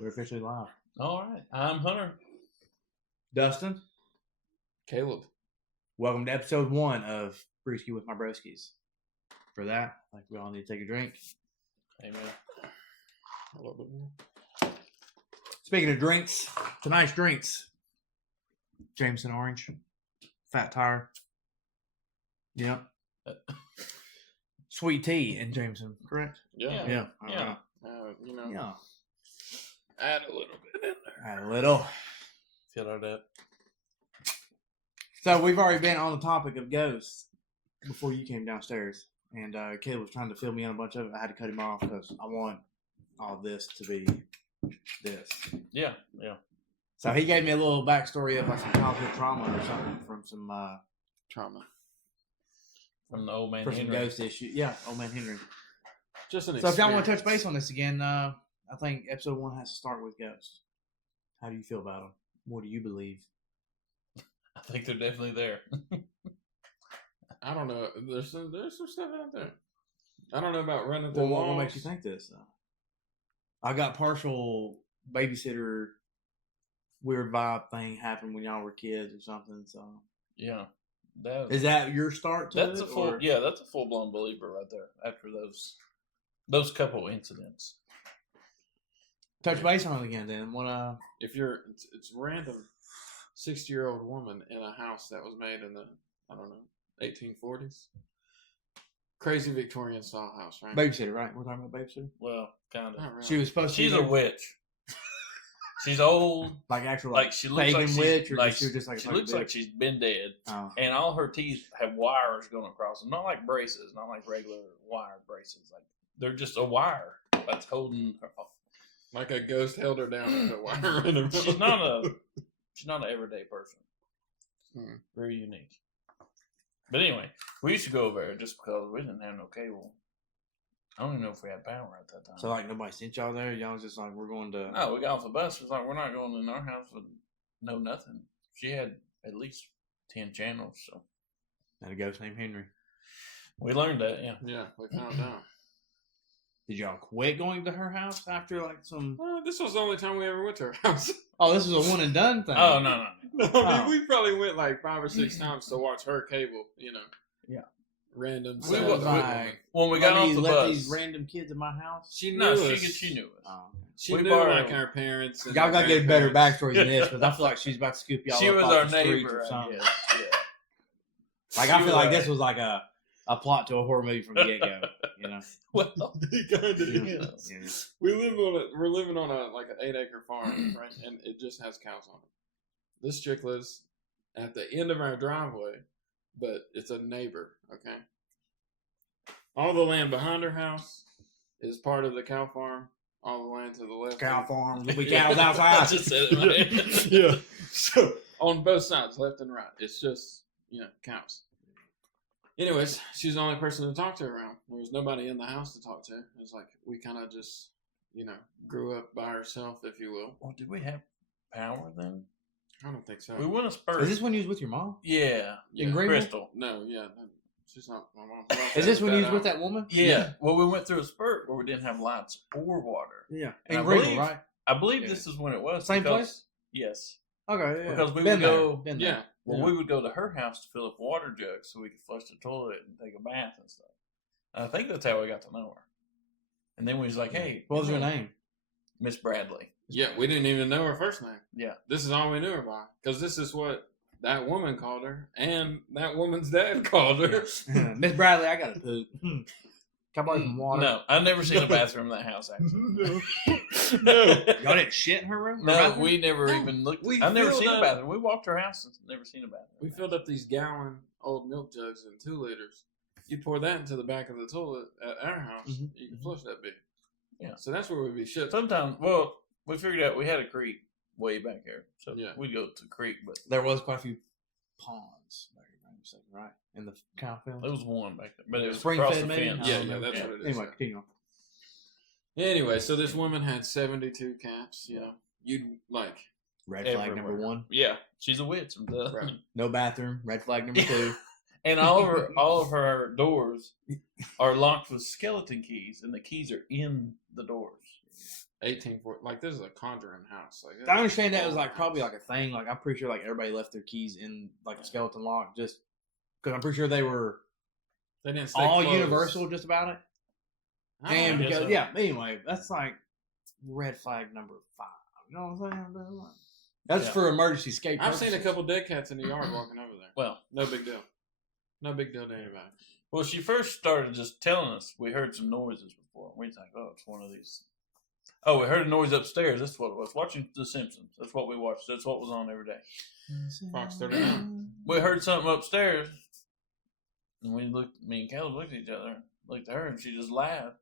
We're officially live. All right. I'm Hunter. Dustin. Caleb. Welcome to episode 1 of Brewski with my Broskis. For that, I think we all need to take a drink. Amen. A little bit more. Speaking of drinks, tonight's drinks. Jameson Orange. Fat Tire. Yep. Sweet tea and Jameson, correct? Yeah. Yeah. Yeah. Yeah. Add a little bit in there. Add a little. Fill it up. So we've already been on the topic of ghosts before you came downstairs. And Caleb was trying to fill me in a bunch of it. I had to cut him off because I want all this to be this. Yeah. So he gave me a little backstory of like some childhood trauma or something from some Trauma. From the old man for some Henry. ghost issue. Yeah, old man Henry. Just an So if y'all want to experience. touch base on this again, I think episode 1 has to start with ghosts. How do you feel about them? What do you believe? I think they're definitely there. I don't know. There's some stuff out there. I don't know about running through Well, walls. what makes you think this? I got partial babysitter weird vibe thing happened when y'all were kids or something. So Yeah. is that your start to That's it? a full. or- Yeah, that's a full blown believer right there. After those couple incidents. Touch base on it again, then. What? If you're, it's random 60-year-old woman in a house that was made in the, I don't know, 1840s. Crazy Victorian style house, right? Babysitter, right? We're talking about babysitter. Well, kind of. Not really. She was supposed to. She's be a witch. She's old. like actual Like she looks pagan like witch, or like she was just like a she fucking looks like bitch? she's been dead, Oh. and all her teeth have wires going across them. Not like braces, not like regular wire braces. Like they're just a wire that's holding her. Like a ghost held her down with a wire in her mouth. She's not an everyday person. Hmm. Very unique. But anyway, we used to go over there just because we didn't have no cable. I don't even know if we had power at that time. So like nobody sent y'all there. Y'all was just like, we're going to. no, we got off the bus. It was like, we're not going in our house with no nothing. She had at least 10 channels, so Had a ghost named Henry. we learned that. Yeah. Yeah, we found out. Did y'all quit going to her house after like some? Well, this was the only time we ever went to her house. Oh, this was a one and done thing. Oh no. No, I Oh. mean, we probably went like 5 or 6 times to watch her cable, you know. Yeah. Random. We sad was women. like, When we got let off me the let bus, these random kids in my house. She knew no, us. she knew us. Oh. She We knew borrowed- like our parents. And Y'all our gotta get better grandparents. backstories than this, because I feel like she's about to scoop y'all She up was off our the streets neighbor, or I something. guess. Yeah. Like She I feel was like our- this was like a plot to a horror movie from the get go. You know. Well, It kinda Yeah. is. Yeah. We're living on a like an 8-acre farm, right? And it just has cows on it. This chick lives at the end of our driveway, but it's a neighbor, okay? All the land behind her house is part of the cow farm. All the land to the left. Cow farm. We Yeah. cows I outside. just said it. Right? Yeah. So on both sides, left and right, it's just, cows. Anyways, she's the only person to talk to around. There was nobody in the house to talk to. It was like we kind of just, grew up by herself, if you will. Well, did we have power then? I don't think so. We went a spur. Is this when you was with your mom? Yeah. In Greenville? Crystal. No, yeah, no, she's not my mom. Is this when you was with that woman? Yeah. Well, we went through a spurt where we didn't have lights or water. Yeah. And In I Greenville, believe- right? I believe Yeah. this is when it was. Same because- place? Yes. Okay. Yeah. Because we Been would there. go. Been there. Yeah. Well, Yeah. we would go to her house to fill up water jugs so we could flush the toilet and take a bath and stuff. And I think that's how we got to know her. And then we was like, hey. What was her name? Miss Bradley. Yeah, we didn't even know her first name. Yeah. This is all we knew her by. Because this is what that woman called her, and that woman's dad called her. Miss Bradley, I got to poop. Come on, some water. No, I've never seen a bathroom in that house, actually. No. Y'all didn't shit in her room? Her No, bathroom? we never No, even looked. we I've never filled seen a up- bathroom. We walked her house and never seen a bathroom. We filled up these gallon old milk jugs in 2 liters. You pour that into the back of the toilet at our house, Mhm. you can flush that bit. Yeah. So that's where we'd be shit. Sometimes, well, we figured out we had a creek way back there, so Yeah. we'd go to the creek, but There was quite a few ponds back here, right? In the cow field. there was one back there, but it was Spring across fed, the maybe? fence. I Yeah, don't yeah, know. that's what it is. Anyway, continue on. Anyway, so this woman had 72 cats, You'd like, Red flag Everywhere. number 1. Yeah, she's a witch. Right. No bathroom. Red flag number 2. And all of her doors are locked with skeleton keys, and the keys are in the doors. 1840. Like this is a conjuring house. Like I understand that was like probably like a thing. Like I'm pretty sure like everybody left their keys in like a skeleton lock just because I'm pretty sure they were they didn't stay all closed. universal just about it. And guess because so. yeah, anyway, that's like red flag number 5. You know what I'm saying? That's for emergency escape. I've seen a couple dead cats in the yard walking over there. Well, No big deal. No big deal to anybody. well, she first started just telling us we heard some noises before. We was like, oh, it's one of these. Oh, we heard a noise upstairs. That's what it was. Watching The Simpsons. That's what we watched. That's what was on every day. Fox 39. We heard something upstairs, and me and Caleb looked at each other, looked at her, and she just laughed.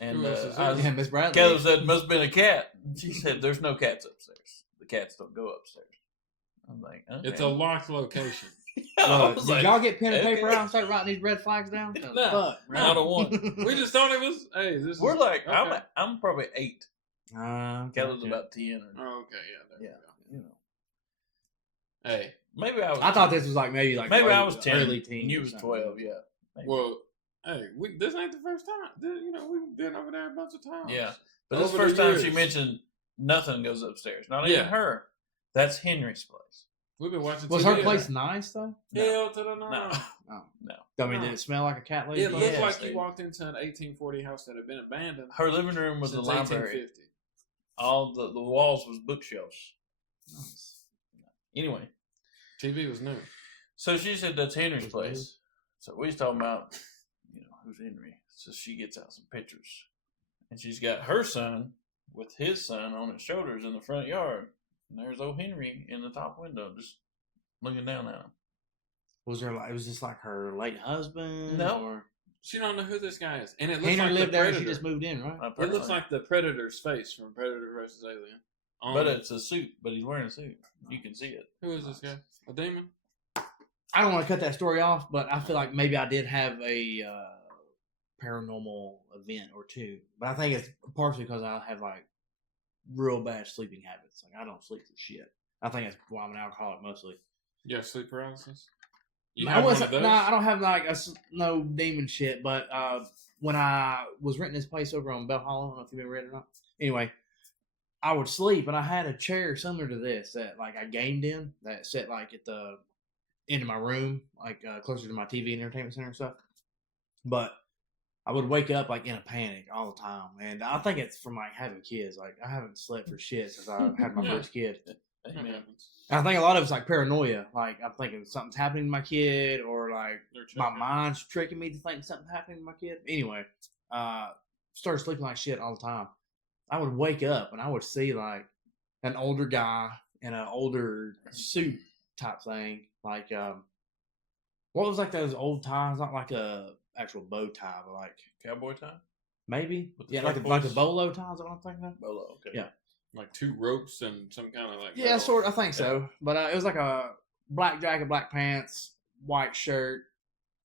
And Who else is there? Yeah, Miss Bradley. Caleb said, "Must have been a cat." She said, "There's no cats upstairs. The cats don't go upstairs." I'm like, okay. It's a locked location. I Look, was did like, y'all get pen and okay. paper out and start writing these red flags down? No, Fuck, not a one. We just thought it was. Hey, this We're is, like, okay. I'm probably 8. Okay. Caleb's about 10. Or, Oh, okay, yeah, there you know, we go. Hey, maybe I was. I thought 10. this was like maybe I was 10. early teen. And you or was something. 12. Yeah. Maybe. well, hey, this ain't the first time. We've been over there a bunch of times. Yeah. But this is the Over first the time she years. mentioned nothing goes upstairs. Not Yeah. even her. That's Henry's place. We've been watching. Was TV her place nice though? Hell to the No. no. Oh. No. I mean, did it smell like a cat lady? It looked Yes, like they- you walked into an 1840 house that had been abandoned Her living room was since the library. 1850. All the walls was bookshelves. Nice. Anyway, TV was new. so she said that's Henry's Was place. So we was talking about, who's Henry. So she gets out some pictures. And she's got her son with his son on his shoulders in the front yard. And there's old Henry in the top window just looking down at him. Was there like it was just like her late husband? No. Or She don't know who this guy is, and it looks Henry like lived the there and Predator. she just moved in, right? It Apparently. looks like the Predator's face from Predator vs. Alien. But it's a suit, but he's wearing a suit. You can see it. Who is this guy? A demon? I don't want to cut that story off, but I feel like maybe I did have a paranormal event or two. But I think it's partially because I have like real bad sleeping habits. Like I don't sleep for shit. I think that's why I'm an alcoholic mostly. You have sleep paralysis? You I have one wasn't. of those? Nah, I don't have like no demon shit. But when I was renting this place over on Bell Hollow, I don't know if you've ever read it or not. Anyway, I would sleep, and I had a chair similar to this that like I gamed in that sat like at the end of my room, like closer to my TV and entertainment center and stuff. But I would wake up like in a panic all the time, and I think it's from like having kids. Like I haven't slept for shit since I had my first kid. That Amen. happens. And I think a lot of it's like paranoia. Like I'm thinking something's happening to my kid, or like They're my checking. mind's tricking me to think something's happening to my kid. Anyway, started sleeping like shit all the time. I would wake up and I would see like an older guy in an older suit type thing. Like what was like those old ties? Not like a actual bow tie, but like Cowboy time? maybe With the yeah, like the flappers? bolo ties. Is that what I'm thinking of? Bolo, okay. Yeah. Like 2 ropes and some kind of like. Yeah, metal. sort. I think so. But it was like a black jacket, black pants, white shirt,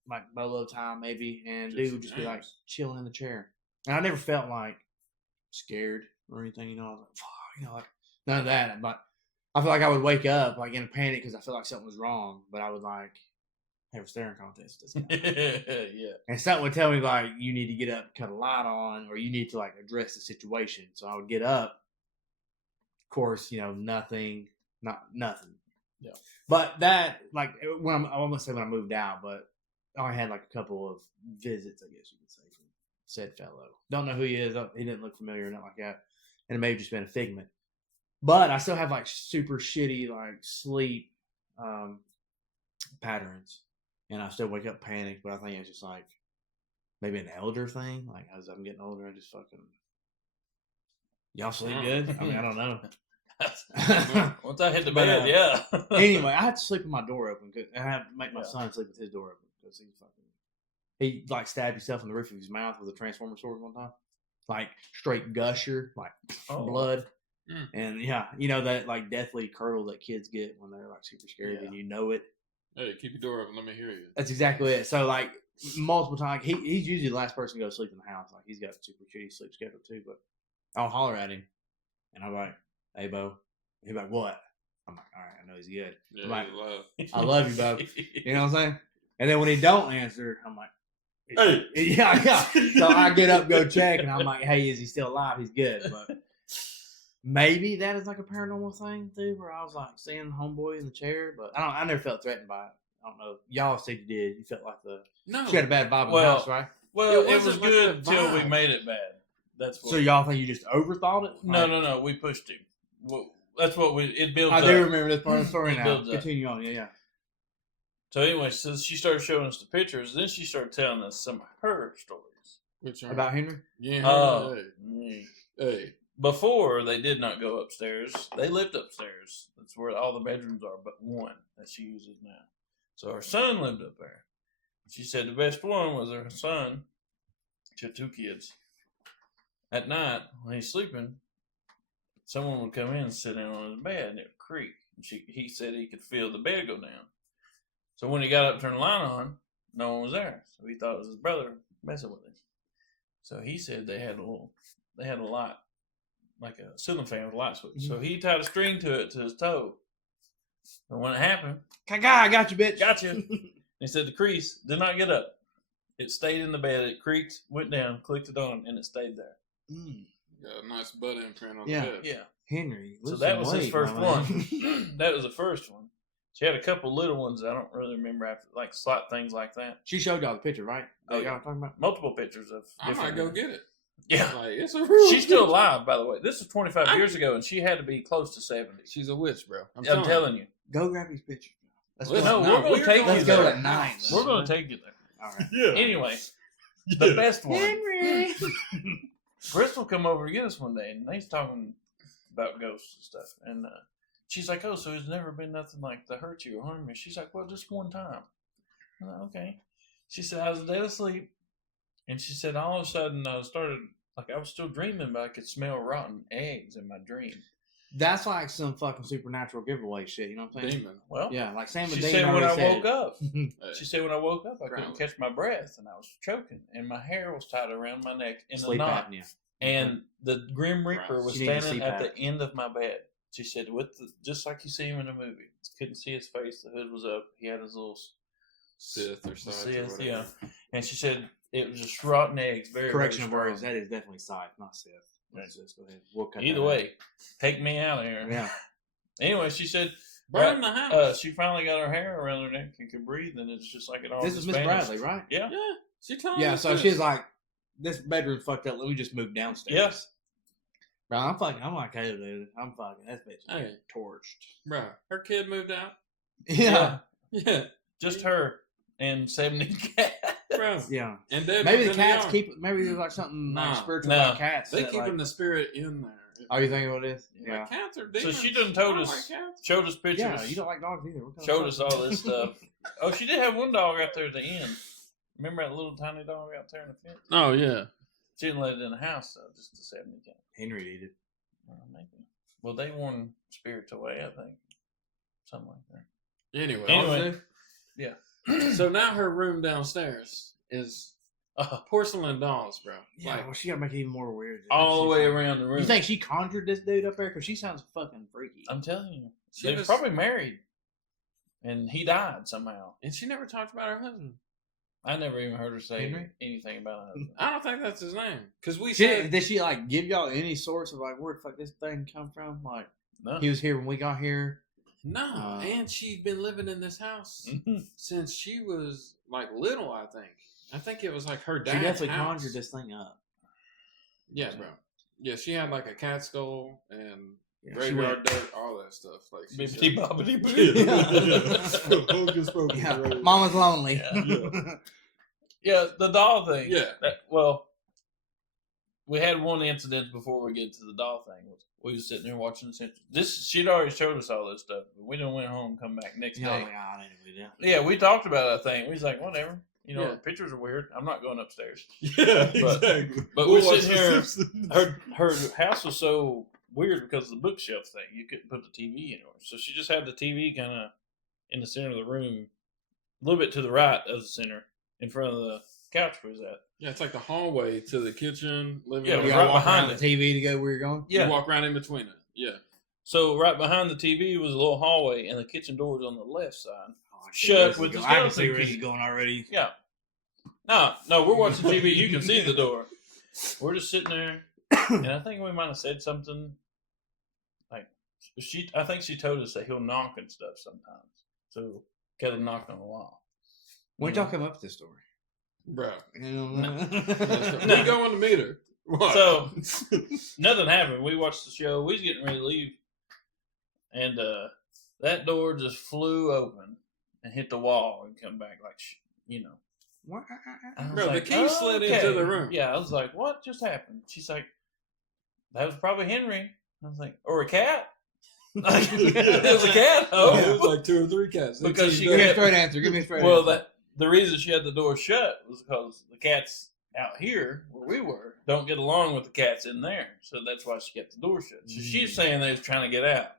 like bolo tie maybe, and dude would just be like James. chilling in the chair. And I never felt like scared or anything. I was like, fuck, like none of that. But I feel like I would wake up like in a panic because I felt like something was wrong. But I would like have a staring contest. With this guy. Yeah. And something would tell me like you need to get up, cut a light on, or you need to like address the situation. So I would get up. Of course, nothing. Yeah. But that, like, I almost say when I moved out, but I only had like a couple of visits, I guess you could say, from said fellow. Don't know who he is. He didn't look familiar or nothing like that. And it may have just been a figment. But I still have like super shitty like sleep patterns. And I still wake up panicked, but I think it's just like maybe an elder thing. Like as I'm getting older, I just fucking. Y'all sleep good? I mean, I don't know. Once I hit the But, bed, yeah. Anyway, I had to sleep with my door open, and I had to make my Yeah. son sleep with his door open because he like stabbed himself in the roof of his mouth with a transformer sword one time, like straight gusher, like Oh. blood, Mm. and that like deathly curdle that kids get when they're like super scared Yeah. and you know it. Hey, keep your door open. Let me hear you. That's exactly it. So like multiple times, he's usually the last person to go to sleep in the house. Like he's got a super shitty sleep schedule too, but I'll holler at him, and I'm like, "Hey, Bo," he's like, "What?" I'm like, "All right, I know he's good." Yeah, Right. love. I love you, Bo. You know what I'm saying? And then when he don't answer, I'm like, Hey. Yeah. So I get up, go check, and I'm like, hey, is he still alive? He's good. But maybe that is like a paranormal thing too, where I was like seeing homeboy in the chair, but I never felt threatened by it. I don't know. Y'all said you did. You felt like she had a bad vibe in the house, right? Well, it was wasn't like good a until we vibe. made it bad. That's what. So y'all think you just overthought it? No. We pushed him. Well, that's what it builds I up. do remember this part of the story It now. builds up. Continue on, yeah. So anyway, so she started showing us the pictures. Then she started telling us some of her stories. Which are, About Henry? yeah. Oh. Hey. Before, they did not go upstairs. They lived upstairs. That's where all the bedrooms are, but one that she uses now. So her son lived up there. She said the best one was her son. She had 2 kids. At night, when he's sleeping, someone would come in and sit down on his bed, and it would creak. And he said he could feel the bed go down. So when he got up to turn the light on, no one was there. So he thought it was his brother messing with him. So he said they had a light, like a ceiling fan with a light switch. Mm-hmm. So he tied a string to it to his toe. And when it happened, I got you, bitch. got you. He said the crease did not get up. It stayed in the bed. It creaked, went down, clicked it on, and it stayed there. Got a nice butt imprint on Yeah. the bed. Yeah. Henry. So lose that some was weight, his first my one. man. That was the first one. She had a couple little ones I don't really remember after, like slight things like that. She showed y'all the picture, right? Oh, That yeah. y'all talking about? Multiple pictures of. I might different go ones. get it. Yeah. Like, it's a real She's still picture. alive, by the way. This is 25 years ago, and she had to be close to 70. She's a witch, bro. I'm telling you. Go grab these pictures. Let's Listen, go. No, we're going to take Let's you go there. at 9. We're going to take you there. All right. Yeah. Anyway, the best one. Henry. Bristol come over to get us one day, and they's talking about ghosts and stuff. And she's like, "Oh, so there's never been nothing like to hurt you or harm you?" She's like, "Well, just one time." I'm like, "Okay." She said, "I was dead asleep," and she said, all of a sudden, I started like I was still dreaming, but I could smell rotten eggs in my dream. That's like some fucking supernatural giveaway shit. You know what I'm saying? Demon. Well, Yeah, like Sam and she Dean said when I already said woke up. Hey. She said when I woke up, I couldn't Ground. catch my breath, and I was choking, and my hair was tied around my neck in sleep a knot. apnea. And the Grim Reaper Right. was She needed standing CPAP. at the end of my bed. She said, just like you see him in the movie. Couldn't see his face. The hood was up. He had his little Sith or Scythe or Sith, whatever. yeah. And she said it was just rotten eggs. Very, Correction very of words. strong. That is definitely Scythe, not Sith. Let's just go ahead. We'll cut Either that way, take me out of here. out. Yeah. Anyway, she said Burn the house. she finally got her hair around her neck and could breathe, and it's just like it all. This is Miss vanished. Bradley, right? Yeah. Yeah. She told Yeah. us So this. she's like, this bedroom's fucked up. Let me just move downstairs. Yes. Bro, I'm like, hey, dude. I'm fucking, that bitch is Hey. getting torched. Bro, her kid moved out. Yeah. Yeah. Just her and 70 cats. Bro. Yeah. And Deb Maybe was the in cats yard. keep, maybe there's like something Nah. like spiritual No. about cats. They that, keeping like, the spirit in there. oh, you think what it is? Like, Yeah. cats are So demons. she done I told don't us, like cats. showed us pictures. Yeah, you don't like dogs either. What kind of Showed fuck us is all that? this stuff. Oh, she did have one dog out there at the end. Remember that little tiny dog out there in the fence? Oh, yeah. She didn't let it in the house, though, just the 70 cat. Henry needed. Maybe. Well, they warned spirits away, I think. Something like that. Anyway. Yeah. So now her room downstairs is porcelain dolls, bro. Yeah, Like, well, she gotta make it even more weird. All the way around the room. You think she conjured this dude up there? Because she sounds fucking freaky. I'm telling you. She They're was- probably married. And he died somehow. and she never talked about her husband. I never even heard her say Henry? anything about her husband. I don't think that's his name. Because we She, said, did she like give y'all any source of like where the fuck this thing come from? Like No. he was here when we got here. no. And she'd been living in this house Mhm. since she was like little, I think. I think it was like her dad. She definitely conjured this thing up. Yeah, bro. Yeah, she had like a cat skull and Yeah, graveyard dirt, all that stuff. Like she Bibbidi said. bobbidi boo. Hocus pocus, Yeah, bro. Mama's lonely. Yeah. Yeah, the doll thing. Yeah. Well, we had one incident before we get to the doll thing. We was sitting there watching the Simpsons. She'd already showed us all this stuff. But we done went home and come back next Yeah, I day. was like, I didn't do that. Yeah, we talked about that thing. We was like, whatever. You know, Yeah. the pictures are weird. I'm not going upstairs. Yeah, But- exactly. but We'll we're watch sitting The here- Simpsons. Her house was so weird because of the bookshelf thing. You couldn't put the TV anywhere. So she just had the TV kind of in the center of the room, a little bit to the right of the center, in front of the couch we was at. Yeah, it's like the hallway to the kitchen, living Yeah, it room. was You gotta right walk behind around the TV to go where you're going. You Yeah. walk right in between it. Yeah. So right behind the TV was a little hallway, and the kitchen door was on the left side. Oh, I see Shut where this with is the going. I can see skeleton where this key. is going already. Yeah. No, we're watching TV. You can see the door. We're just sitting there, and I think we might have said something. Like I think she told us that he'll knock and stuff sometimes. So Caleb knocked on the wall. When y'all come up with this story, bro? no. We going to meet her. What? So nothing happened. We watched the show. We was getting ready to leave, and that door just flew open and hit the wall and come back like I was Bro, the key slid into the room. Yeah, I was like, "What just happened?" She's like, "That was probably Henry." I was like, "Or a cat?" It was a cat. Oh, it was like 2 or 3 cats. Because she Give me a straight answer. Give me a straight well, answer. the reason she had the door shut was because the cats out here where we were don't get along with the cats in there, so that's why she kept the door shut. So she's saying they was trying to get out.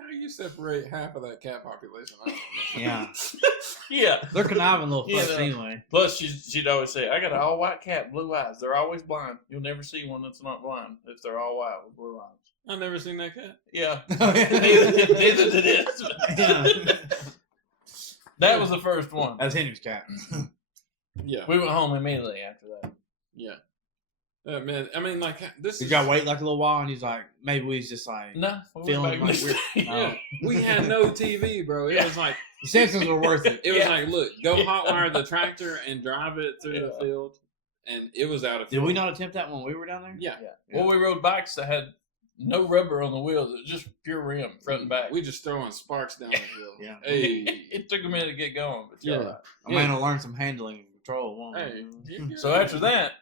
How do you separate half of that cat population? I don't know. Yeah. Yeah, They're conniving little fucks Yeah. anyway. Plus, she'd always say, "I got an all white cat, blue eyes. They're always blind. You'll never see one that's not blind if they're all white with blue eyes." I've never seen that cat. Yeah, neither did it. Yeah. That was the first one. That's Henry's cat. Yeah. We went home immediately after that. Yeah. Man, I mean, like, this He is... got to wait like a little while, and he's like, maybe he's just like, No, we feeling went like back we're. Yeah. We had no TV, bro. It was like... The Simpsons were worth it. It was Yeah. like, look, go hotwire the tractor and drive it through the Yeah. field. And it was out of Did fuel. we not attempt that when we were down there? Yeah. Well, we rode bikes that had no rubber on the wheels. It was just pure rim, front and back. We just throwing sparks down the hill. Yeah. Hey. It took a minute to get going, but yeah. A man will learn some handling and control. Won't he? Hey. you So good. after that,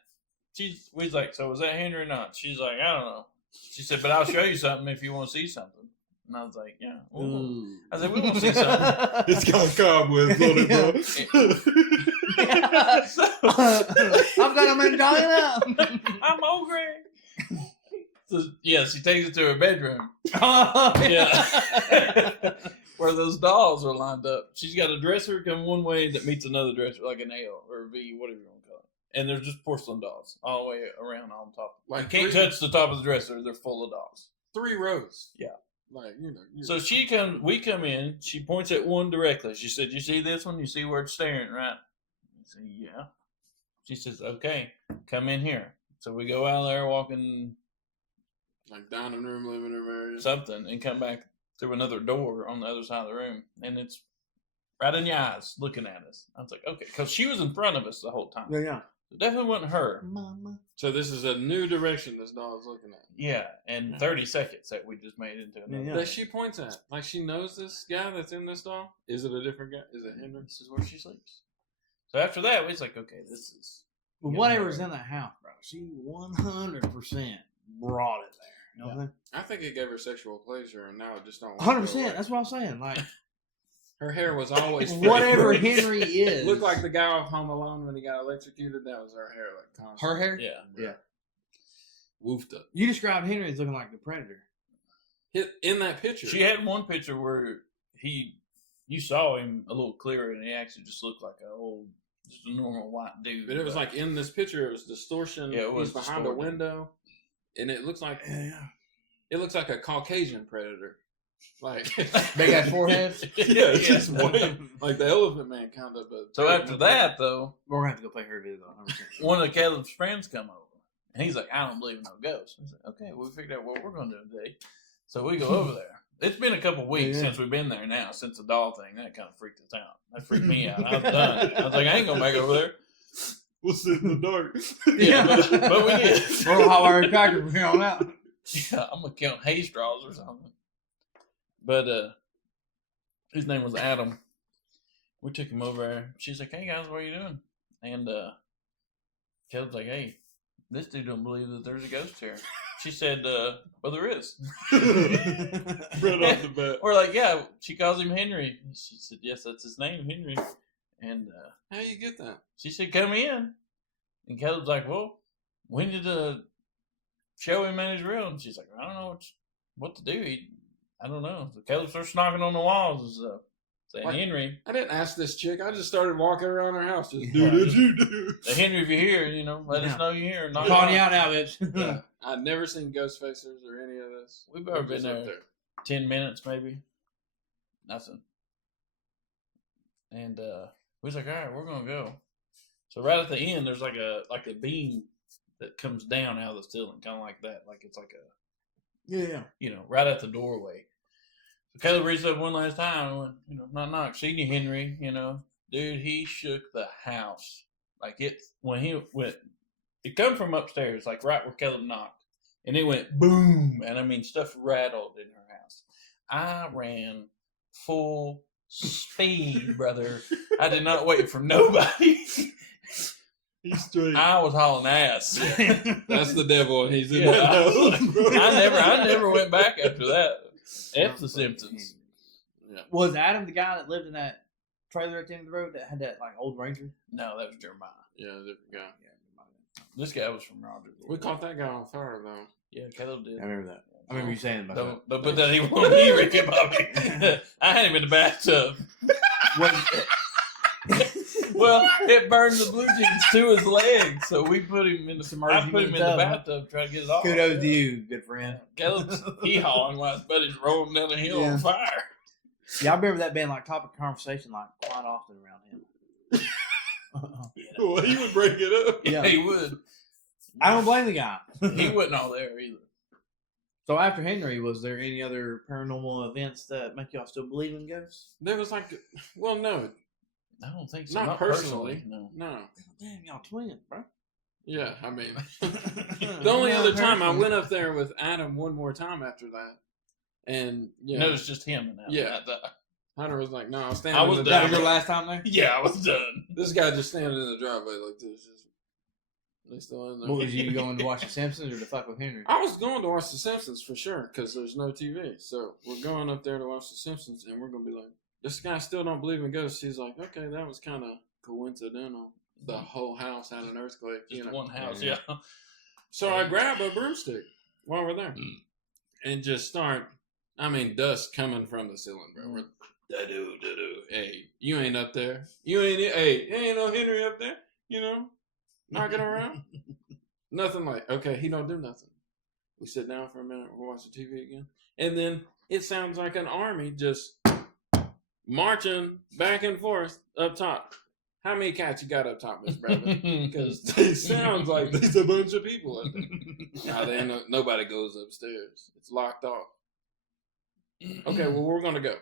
we was like, "So was that Henry or not?" She's like, "I don't know." She said, "But I'll show you something if you want to see something." And I was like, "Yeah." Ooh. I said, "We want to see something." It's got cobwebs on it, bro. I'm gonna make now. I'm hungry. So, yeah, she takes it to her bedroom. Yeah. Where those dolls are lined up. She's got a dresser come one way that meets another dresser, like an L or a V, whatever you want to call it. And they're just porcelain dolls all the way around on top. Like You can't touch the top of the dresser; they're full of dolls. 3 rows. Yeah. Like, you know. So we come in. She points at one directly. She said, "You see this one? You see where it's staring, right?" I say, "Yeah." She says, "Okay, come in here." So we go out there walking like dining room, living room area. something, and come back through another door on the other side of the room, and it's right in your eyes, looking at us. I was like, "Okay," because she was in front of us the whole time. Yeah. It definitely wasn't her. Mama. So this is a new direction this dog is looking at. Yeah, and 30 seconds that we just made into another. Yeah. That she points at. Like she knows this guy that's in this dog. Is it a different guy? Is it Henry? This is where she sleeps. So after that, we was like, "Okay, this is." But whatever's in that house, bro, she 100% brought it there. You know what I mean? I think it gave her sexual pleasure, and now it just don't. 100%. That's what I'm saying. Like, Her hair was always whatever fake. Henry is. Looked like the guy off Home Alone when he got electrocuted. That was her hair, like constant. her hair? Yeah. Yeah. Woofed up. You described Henry as looking like the Predator. In that picture. She had one picture where you saw him a little clearer, and he actually just looked like just a normal white dude. But it was like in this picture, it was distortion. Yeah, it was He's behind a distorted. window, and it looks like Yeah. it looks like a Caucasian predator, like Big ass forehead. Yeah, it's just white, like the Elephant Man kind of. But So after that, though, We're going to have to go pay her a visit. 100%. one of Caleb's friends come over, and he's like, "I don't believe in no ghosts." I said, "Okay, we figured out what we're going to do today." So we go over there. It's been a couple weeks Yeah. since we've been there now, since the doll thing. That kind of freaked us out. That freaked me out. I was done. I was like, I ain't going back over there. We'll sit in the dark. Yeah, but we did. We're a hot wire cracker from here on out. Yeah, I'm going to count hay straws or something. But his name was Adam. We took him over there. She's like, "Hey, guys, what are you doing?" And Caleb's like, "Hey, this dude don't believe that there's a ghost here." She said, "Well, there is." Right off the bat. We're like, "Yeah." She calls him Henry. She said, "Yes, that's his name, Henry." And How you get that? she said, "Come in." And Caleb's like, "Well, we need to show him in his room." She's like, "I don't know what to do. I don't know." So Caleb starts knocking on the walls and stuff, saying, Like- "Henry, I didn't ask this chick. I just started walking around her house. Just Yeah. do what you do. Henry, if you're here, let us Yeah. know you're here." I'm Knock calling you on. out now, bitch. Yeah. I'd never seen ghost facers or any of this. We've probably We're been just up there 10 minutes, maybe. Nothing. And we was like, "All right, we're going to go." So right at the end, there's like a beam that comes down out of the ceiling, kind of like that. Like it's like a right at the doorway. So Caleb reached up one last time and went, knock knock, seen you, Henry. Dude, he shook the house. Like when he went, it come from upstairs, like right where Caleb knocked, and it went boom, and I mean stuff rattled in her house. I ran full speed, brother. I did not wait for nobody. He's straight. I was hauling ass. That's the devil, and he's in Yeah, that house. I never went back after that. F the Simpsons. Yeah. Was Adam the guy that lived in that trailer at the end of the road that had that like old Ranger? No, that was Jeremiah. Yeah, different guy. This guy was from Roger. We caught that guy on fire, though. Yeah, Caleb did. I remember that. I remember you saying about that. Don't put that evil on me, Ricky Bobby. I had him in the bathtub. Well, it burned the blue jeans to his legs, so we put him in the bathtub to try to get it off. Kudos to you, good friend. Caleb's hee-hawing while his buddy's rolling down the hill on fire. Yeah, I remember that being like topic of conversation like quite often around him. Well, he would break it up. Yeah, he would. I don't blame the guy. He wasn't all there either. So after Henry, was there any other paranormal events that make y'all still believe in ghosts? There was like, well, no. I don't think so. Not personally. No. Damn, y'all twins, bro. Yeah, I mean, the only other time I went up there with Adam one more time after that. And, yeah. No, it's just him. And Yeah. Hunter was like, no, I was standing I in was the done. That was driveway. your last time there? Yeah, I was done. This guy just standing in the driveway like this. Just, they still in there. What was you going to watch The Simpsons or to fuck with Henry? I was going to watch The Simpsons for sure because there's no TV. So we're going up there to watch The Simpsons, and we're going to be like, this guy still don't believe in ghosts. He's like, okay, that was kind of coincidental. The whole house had an earthquake. Just one house, yeah. So I grab a broomstick while we're there and just start, dust coming from the ceiling, bro. We're, da-do. Hey, you ain't up there. Ain't no Henry up there, knocking around. Nothing like, okay, he don't do nothing. We sit down for a minute, we're watching TV again. And then it sounds like an army just marching back and forth up top. How many cats you got up top, Miss Bradley? Because it sounds like there's a bunch of people up there. Nobody goes upstairs. It's locked off. Okay, well, we're going to go.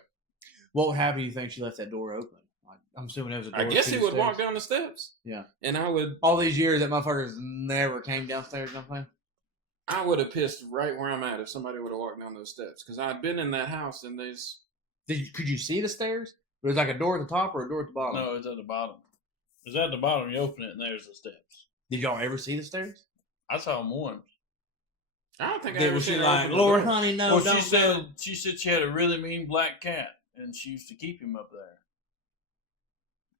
What would happen? You think she left that door open? Like, I'm assuming there was a door. I guess to he the would stairs. walk down the steps. Yeah. And I would... All these years that motherfuckers never came downstairs, nothing. I would have pissed right where I'm at if somebody would have walked down those steps. Because I'd been in that house and Could you see the stairs? It was like a door at the top or a door at the bottom? No, it's at the bottom. It's at the bottom. You open it, and there's the steps. Did y'all ever see the stairs? I saw them once. I don't think I Did, ever was she seen her like, open the Lord, door. honey, no, Well, don't go. she said she had a really mean black cat, and she used to keep him up there.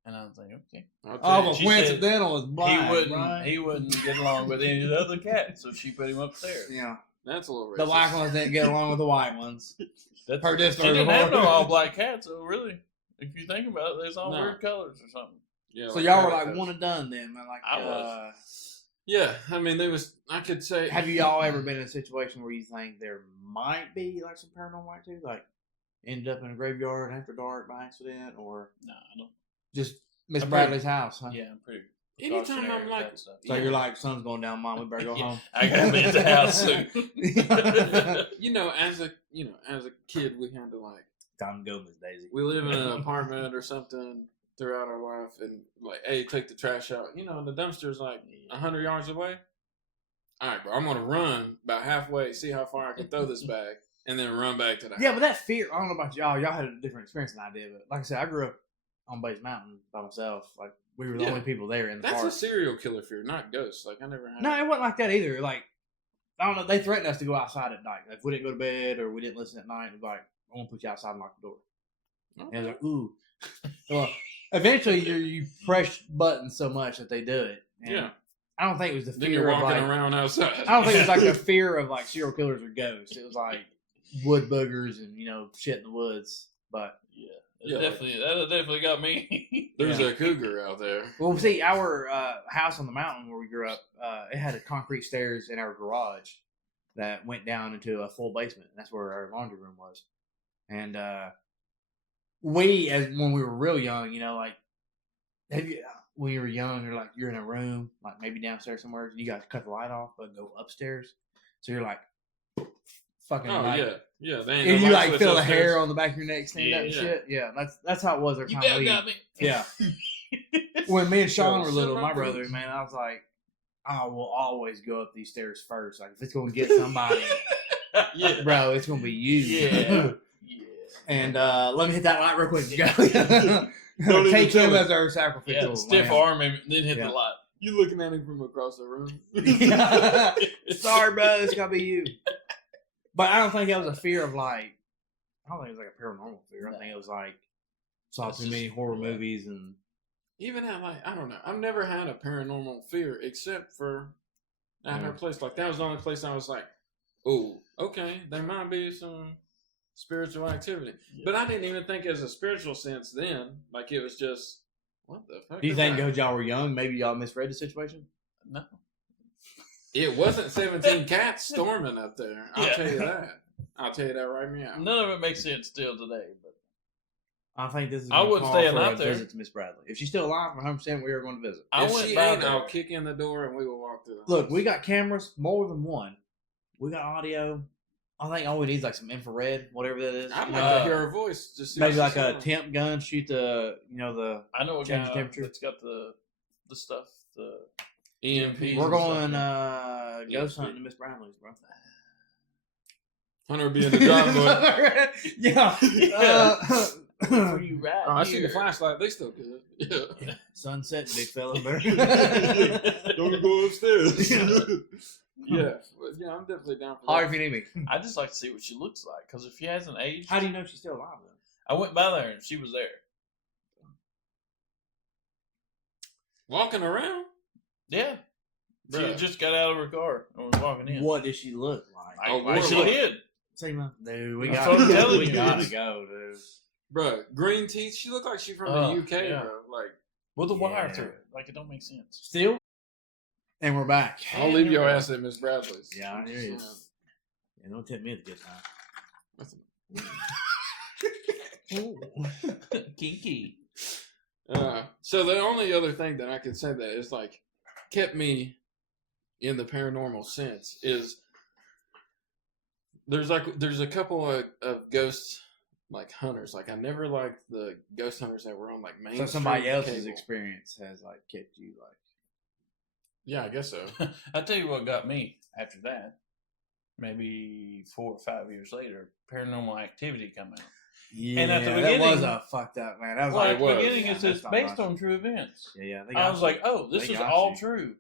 And I was like, okay. I'll tell Oh, you. well, She coincidental is black, right? He wouldn't get along with any of the other cats, so she put him upstairs. Yeah. That's a little racist. The black ones didn't get along with the white ones. That's Her she story didn't before. have no all black cats, so really, if you think about it, there's all No. weird colors or something. Yeah, So like y'all were rabbit like cats. one and done then, man. Like, I was. Yeah, there was, I could say. have you all ever been in a situation where you think there might be like some paranormal activity, like ended up in a graveyard after dark by accident, or No, I don't. just Miss I'm Bradley's house? Huh? Yeah, I'm pretty. Anytime cautionary I'm with like, that stuff. So you're like, sun's going down, Mom. We better go Yeah, home. I gotta be at the house soon. as a kid, we had to like, Time to go, Miss Daisy. we live in an apartment or something throughout our life, and like, hey, take the trash out. And the dumpster's like 100 yards away. All right, bro, I'm gonna run about halfway, see how far I can throw this bag, and then run back to the Yeah, house. but that fear, I don't know about y'all. Y'all had a different experience than I did. But like I said, I grew up on Bates Mountain by myself. Like, we were the Yeah. only people there in the That's park. a serial killer fear, not ghosts. Like, I never had. No, it wasn't like that either. Like, I don't know. They threatened us to go outside at night. Like, if we didn't go to bed or we didn't listen at night, it was like, I'm going to put you outside and lock the door. Okay. And it was like, ooh. Well, eventually, you press buttons so much that they do it. And Yeah. I don't think it was the Then fear you're of walking like, around outside. I don't think it was like the fear of like serial killers or ghosts. It was like wood boogers and, shit in the woods. But, Yeah, That definitely got me. There's a cougar out there. well, see, our house on the mountain where we grew up, it had a concrete stairs in our garage that went down into a full basement. And that's where our laundry room was. And when we were real young, like, when you were young, you're in a room, like maybe downstairs somewhere, you got to cut the light off, but go upstairs. So you're like, fucking. Oh like, yeah. They ain't and no you light like switch feel the upstairs. hair on the back of your neck stand up and Yeah. shit. Yeah, that's how it was every You time better we. got me. Yeah. When me and Sean were Shut little, my my brother, boots. man, I was like, I will always go up these stairs first. Like if it's gonna get somebody, Yeah. bro, it's gonna be you. Yeah. And let me hit that light real quick. Don't Take even tell him him. as our sacrificial. Yeah, stiff lamb. arm and then hit Yeah. the light. You looking at him from across the room? Sorry, bro, it's gotta be you. But I don't think it was a fear of like. I don't think it was like a paranormal fear. I think it was like saw It's too many just- horror yeah. movies and. Even at like I don't know. I've never had a paranormal fear except for at Yeah. her place. Like that was the only place I was like, oh, okay, there might be some spiritual activity. Yeah. But I didn't even think as a spiritual sense then. Like it was just what the fuck. Do you is think that? because y'all were young, maybe y'all misread the situation? No. It wasn't 17 cats storming up there. I'll Yeah. tell you that. I'll tell you that right now. None of it makes sense still today. But I think this is. I gonna wouldn't call stay for a alive there. Visit to Miss Bradley. If she's still alive, 100%, we are going to visit. I if went she by ain't, there. I'll kick in the door and we will walk through. The Look, house. we got cameras, more than one. We got audio. I think all we need is like some infrared, whatever that is. I'd you like know? to hear her voice. Just see Maybe what like she's a saying. temp gun, shoot the I know a Change the guy temperature. that's got the stuff. The EMPs. We're and going stuff. ghost hunting to Miss Bradley's, bro. Hunter will be in the driveway. yeah. where you right Oh, I see the here. flashlight. They still good. Yeah. Sunset, big fella. Don't go upstairs. Yeah, I'm definitely down for Holler that. if you need me. I just like to see what she looks like because if she hasn't aged, How do you know she's still alive, though? I went by there and she was there. Walking around? Yeah, she Bruh. had just got out of her car and was walking in. What does she look like? Oh, She Lord. did. See, man, dude, we That's got what I'm telling we you, gotta dude. go, dude. Bruh, green teeth. She looked like she from Oh, the UK, yeah. bro. Like, With the wire Yeah. through it, like it don't make sense. Still, and we're back. I'll leave your ass at Miss Bradley's. Yeah, I hear you. Yeah, don't tip me at the good time. Kinky. So the only other thing that I could say that is like kept me in the paranormal sense is there's a couple of ghosts like hunters. Like I never liked the ghost hunters that were on like main. So somebody Street else's cable. experience has like kept you like. Yeah, I guess so. I tell you what got me after that. Maybe 4 or 5 years later, Paranormal Activity come out. Yeah, And at the that was beginning- a fucked up man. That was Well, like at the was. beginning Yeah, it says that's not based right. on true events. yeah. They I got was you. like, oh, this They is got all you. true.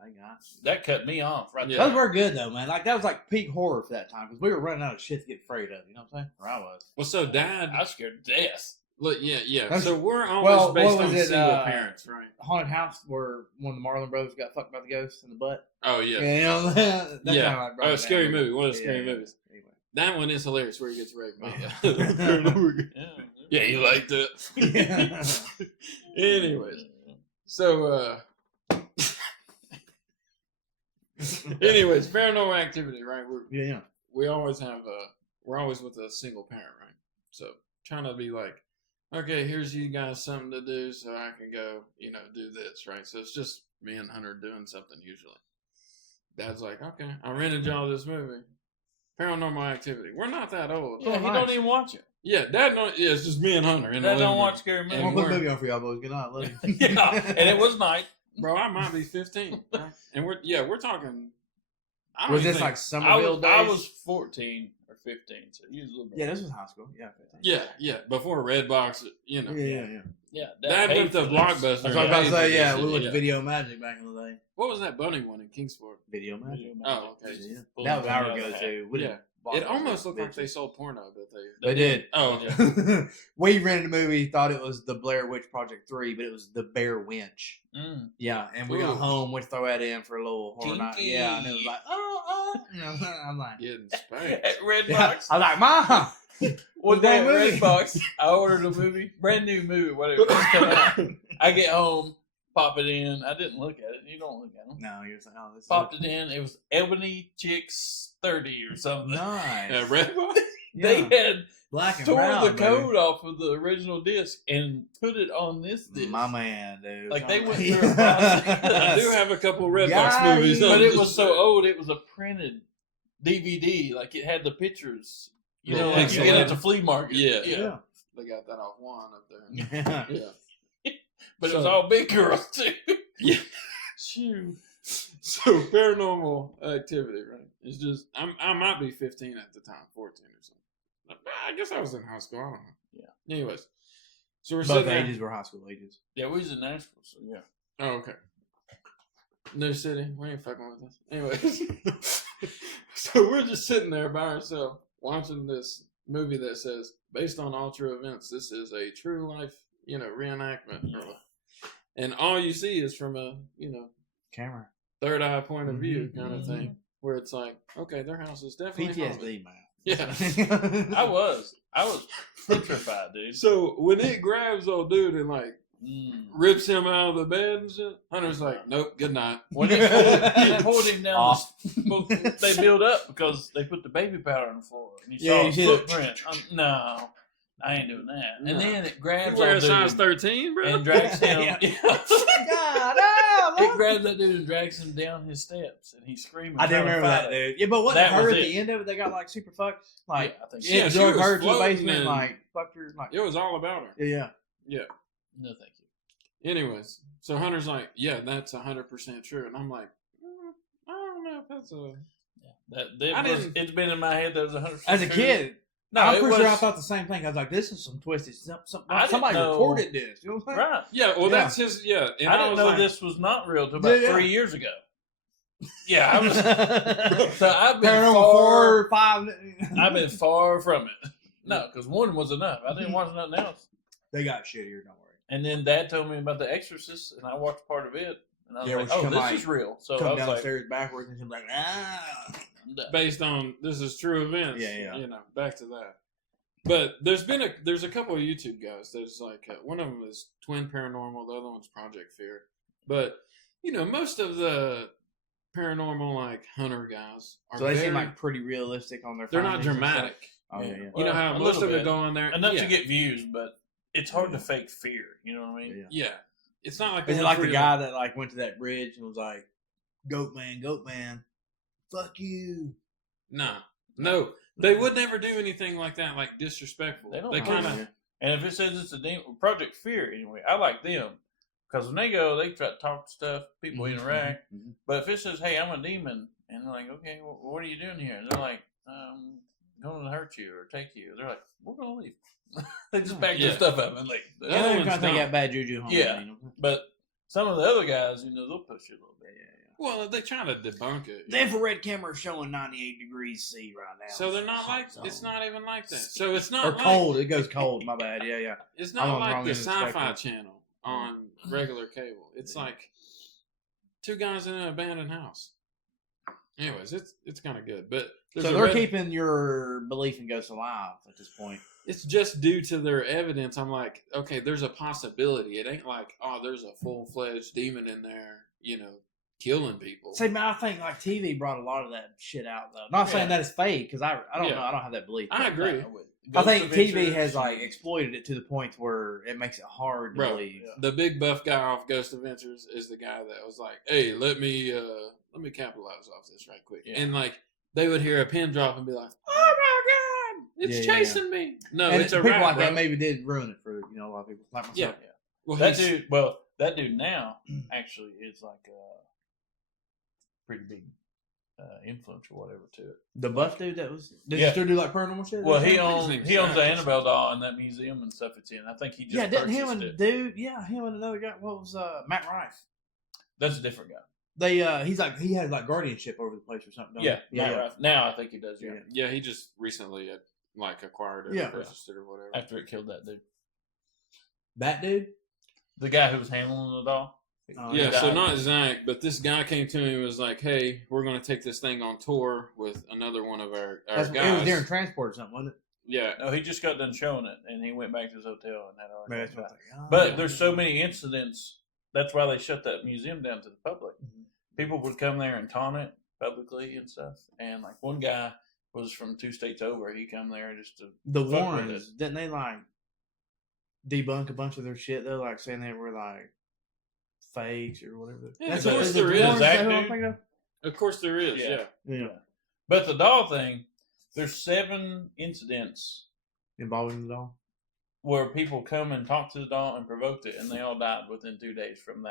They got you. That cut me off right Yeah. there. Those were good though, man. Like that was like peak horror for that time because we were running out of shit to get afraid of. You know what I'm saying? Or I was. Well, so Dad, I was scared to death. look, yeah. That's- So we're always well, based what on was it, single uh, parents, right? Haunted house where one of the Marlon brothers got fucked by the ghost in the butt. Oh yeah. You know that Yeah. kinda like brought Oh, it scary down. movie. One of the Yeah, scary yeah. movies. Anyway. That one is hilarious where he gets raped by. Yeah. Yeah, you liked it. Yeah. Anyways, so anyways, paranormal activity, right? Yeah. We always have we're always with a single parent, right? So trying to be like, okay, here's you guys something to do, so I can go, do this, right? So it's just me and Hunter doing something usually. Dad's like, okay, I rented y'all this movie, Paranormal Activity. We're not that old. Yeah, he nice. don't even watch it. Yeah, Dad don't. Yeah, it's just me and Hunter. In the Dad living don't room. watch scary I'm movies. gonna put a we're- movie on for y'all boys. Good night. Love you. Yeah, and it was night. Bro, I might be 15, right? And we're talking. I don't Was even this think- like Somerville days? I was 14 or 15, so he was a little bit. Yeah, this was high school. Yeah. Yeah, before Redbox, Yeah. Yeah, Dad paid went to for this. Blockbuster. That's what I was about to Yeah. say. Yeah, we Yeah. went to Video Magic back in the day. What was that bunny one in Kingsport? Video Magic. Video Oh, Magic. okay. Yeah. Pull That was the our money out of the go-to. We Yeah. didn't It bother almost with looked like bitches. they sold porno, but They did. Oh, okay. We rented a movie, thought it was the Blair Witch Project 3, but it was the Bear Winch. Mm. Yeah, and we Ooh. got home, went to throw that in for a little horror night. Kinky. Yeah, and it was like, you know, I'm like, Getting spanked. At Redbox. yeah. I was like, Mom, One Good day at movie. Redbox, I ordered a movie, brand new movie, whatever. It's coming out. I get home, pop it in. I didn't look at it. You don't look at them. no, you're saying, oh, this Popped it in. It was Ebony Chicks 30 or something. Nice. Redbox? They had Black and tore brown, the dude. code off of the original disc and put it on this disc. My man, dude. Like, they went through a process. I do have a couple Redbox Got movies, you. on But it this was so shit. old, it was a printed DVD. Like, it had the pictures. You know, Yeah, like you yeah. get at the flea market. Yeah. Yeah. They got that off one up there. Yeah. Yeah. But it was So- all big girls, too. Yeah. Shoot. So paranormal activity, right? It's just I might be 15 at the time, 14 or something. I guess I was in high school. I don't know. Yeah. Anyways, so we're Both sitting there. ages were high school ages. Yeah, we was in Nashville, so yeah. Oh, okay. New city. We ain't fucking with this. Anyways, so we're just sitting there by ourselves watching this movie that says based on all true events. This is a true life, reenactment. And all you see is from a, Camera. third eye point of view Mhm, kind of mhm. thing, where it's like, okay, their house is definitely haunted. PTSD, man. Yeah. I was petrified, dude. So when it grabs old dude and like Mm. rips him out of the bed and shit, Hunter's like, nope, good night. When he pulled him down, Off. they built up because they put the baby powder on the floor. And you Yeah, saw you a see that. footprint. No, I ain't doing that. And No. then it You grabs wear a old size dude 13, bro? and drags him. Yeah. Yeah. God, It grabs that dude and drags him down his steps, and he's screaming. I do trying to remember fight that, it. dude. Yeah, but wasn't That her was at it. the end of it? They got like super fucked. Like, Yeah, I think. Yeah, so. she drug was her to the floating basement, and- like fucked her. Like, It was all about her. yeah. No, thank you. Anyways, so Hunter's like, yeah, that's 100% true. And I'm like, I don't know if that's a... It's been in my head that was 100%. As a kid, no, I'm it pretty was, sure I thought the same thing. I was like, this is some twisted. I didn't Somebody know- recorded this. You know what I'm saying? right. Yeah, well, Yeah. that's his... Yeah, and I didn't was know like, this was not real until about Yeah. 3 years ago. Yeah, I was. So I've been Paranormal 4 or 5. I've been far from it. No, because one was enough. I didn't watch nothing else. They got shittier. Don't worry. And then Dad told me about The Exorcist, and I watched part of it, and I was Yeah, like, where she "Oh, come this like- is real." So I Come was down like, the stairs backwards and she's like, ah. I'm done. based on this is true events. Yeah, yeah. Back to that. But there's a couple of YouTube guys. There's like one of them is Twin Paranormal. The other one's Project Fear. But most of the paranormal like hunter guys are So they seem very- like pretty realistic on their. they're not findings and stuff. dramatic. Oh yeah, yeah. You know Well, how a most little of it bit. go on there Enough yeah. to get views, but it's hard Yeah. to fake fear. You know what I mean? Yeah. Yeah, it's not like Is it one like where the you're guy that like went to that bridge and was like, goat man, fuck you." No, they would never do anything like that, like disrespectful. They don't They know. kind Oh, yeah. of And if it says it's a demon, Project Fear, anyway, I like them because when they go, they try to talk stuff, people Mhm, interact. mhm. But if it says, "Hey, I'm a demon," and they're like, "Okay, well, what are you doing here?" And they're like, "Going to hurt you or take you." They're like, "We're going to leave." They just back Yeah. their stuff up and like, The Yeah, other they're one's trying to take not. that bad juju home. Yeah. You know? but some of the other guys, they'll push you a little bit. well, they try to debunk it. The infrared camera is showing 98 degrees C right now. So they're not like Hot it's zone. not even like that. So it's not Or like, cold. It goes cold. My bad. Yeah, yeah. It's I'm not on the like wrong the end of the Sci-Fi spectrum. Channel on regular cable. It's like two guys in an abandoned house. Anyways, it's kind of good, but there's So a they're red- keeping your belief in ghosts alive at this point. It's just due to their evidence. I'm like, okay, there's a possibility. It ain't like, oh, there's a full-fledged demon in there, killing people. See, man, I think like TV brought a lot of that shit out though. Not saying Yeah. that it's fake because I don't Yeah. know. I don't have that belief. I but agree. I think Ghost TV Adventures has like and- exploited it to the point where it makes it hard to Bro, believe. yeah. The big buff guy off Ghost Adventures is the guy that was like, "Hey, let me capitalize off this right quick." Yeah. And like they would hear a pin drop and be like, "Oh my god, it's Yeah, yeah, chasing me!" No, and it's a people rat, like bro. that maybe did ruin it for a lot of people like myself. Yeah. Well, That he's- dude, that dude now actually is like a pretty big influence or whatever to it. The buff dude that was did Yeah. he still do like paranormal shit? Well, he his owns name's the Zach. Annabelle doll in that museum and stuff it's in. I think he just didn't him purchased and it. dude, him and another guy. What was Matt Rife? That's a different guy. They he has like guardianship over the place or something. Don't Yeah, he? yeah. Right. Now I think he does. Yeah, yeah, he just recently acquired it, Yeah. or purchased it, or whatever. after it killed that dude, That dude. the guy who was handling the doll. Oh, Yeah, He so died. not Zach, but this guy came to me and was like, "Hey, we're going to take this thing on tour with another one of our That's, guys." it was during transport or something, wasn't it? Yeah, No, he just got done showing it, and he went back to his hotel and had all Man, that that's what stuff. I was like, oh, But yeah. there's so many incidents. That's why they shut that museum down to the public. Mhm. People would come there and taunt it publicly and stuff. And like one guy, was from 2 states over. He come there just to The fuck with Warrens, it. didn't they like debunk a bunch of their shit though? Like saying they were like fakes or whatever. Yeah, of what- course is there it is. Warrens, Zach that who I'm dude? thinking of? Of course there is. Yeah. Yeah. Yeah. But the doll thing, there's 7 incidents Involving the doll. where people come and talk to the doll and provoked it, and they all died within 2 days from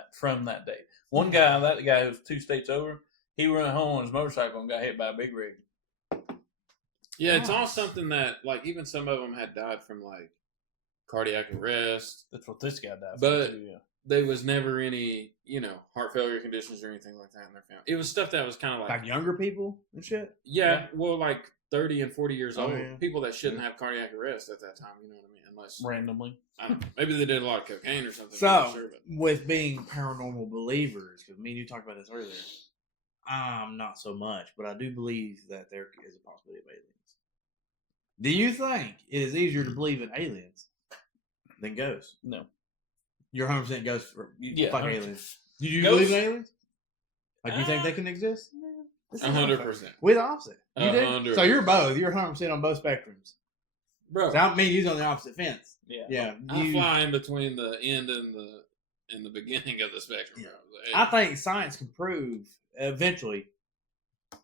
that day. One guy, that guy who's 2 states over, he ran home on his motorcycle and got hit by a big rig. Yeah, it's all Nice. something that, like, even some of them had died from, like, cardiac arrest. That's what this guy died But- from too, yeah. There was never any, heart failure conditions or anything like that in their family. It was stuff that was kind of Like younger people and shit. yeah, well, like 30 and 40 years Oh, old. yeah. People that shouldn't have cardiac arrest at that time, you know what I mean? Unless, Randomly. I don't know, maybe they did a lot of cocaine or something. I'm So, not sure, but with being paranormal believers, because me and you talked about this earlier, I'm not so much, but I do believe that there is a possibility of aliens. Do you think it is easier to believe in aliens than ghosts? No. You're 100% ghost. Yeah, Fuck 100%. aliens. Do you Ghosts- believe in aliens? Like, you think they can exist? This is 100%. We're the opposite. You do? 100%. So you're both. You're 100% on both spectrums. Bro, So I mean, you're on the opposite fence. Yeah. Yeah. I you- fly in between the end and the beginning of the spectrum, bro. I think science can prove eventually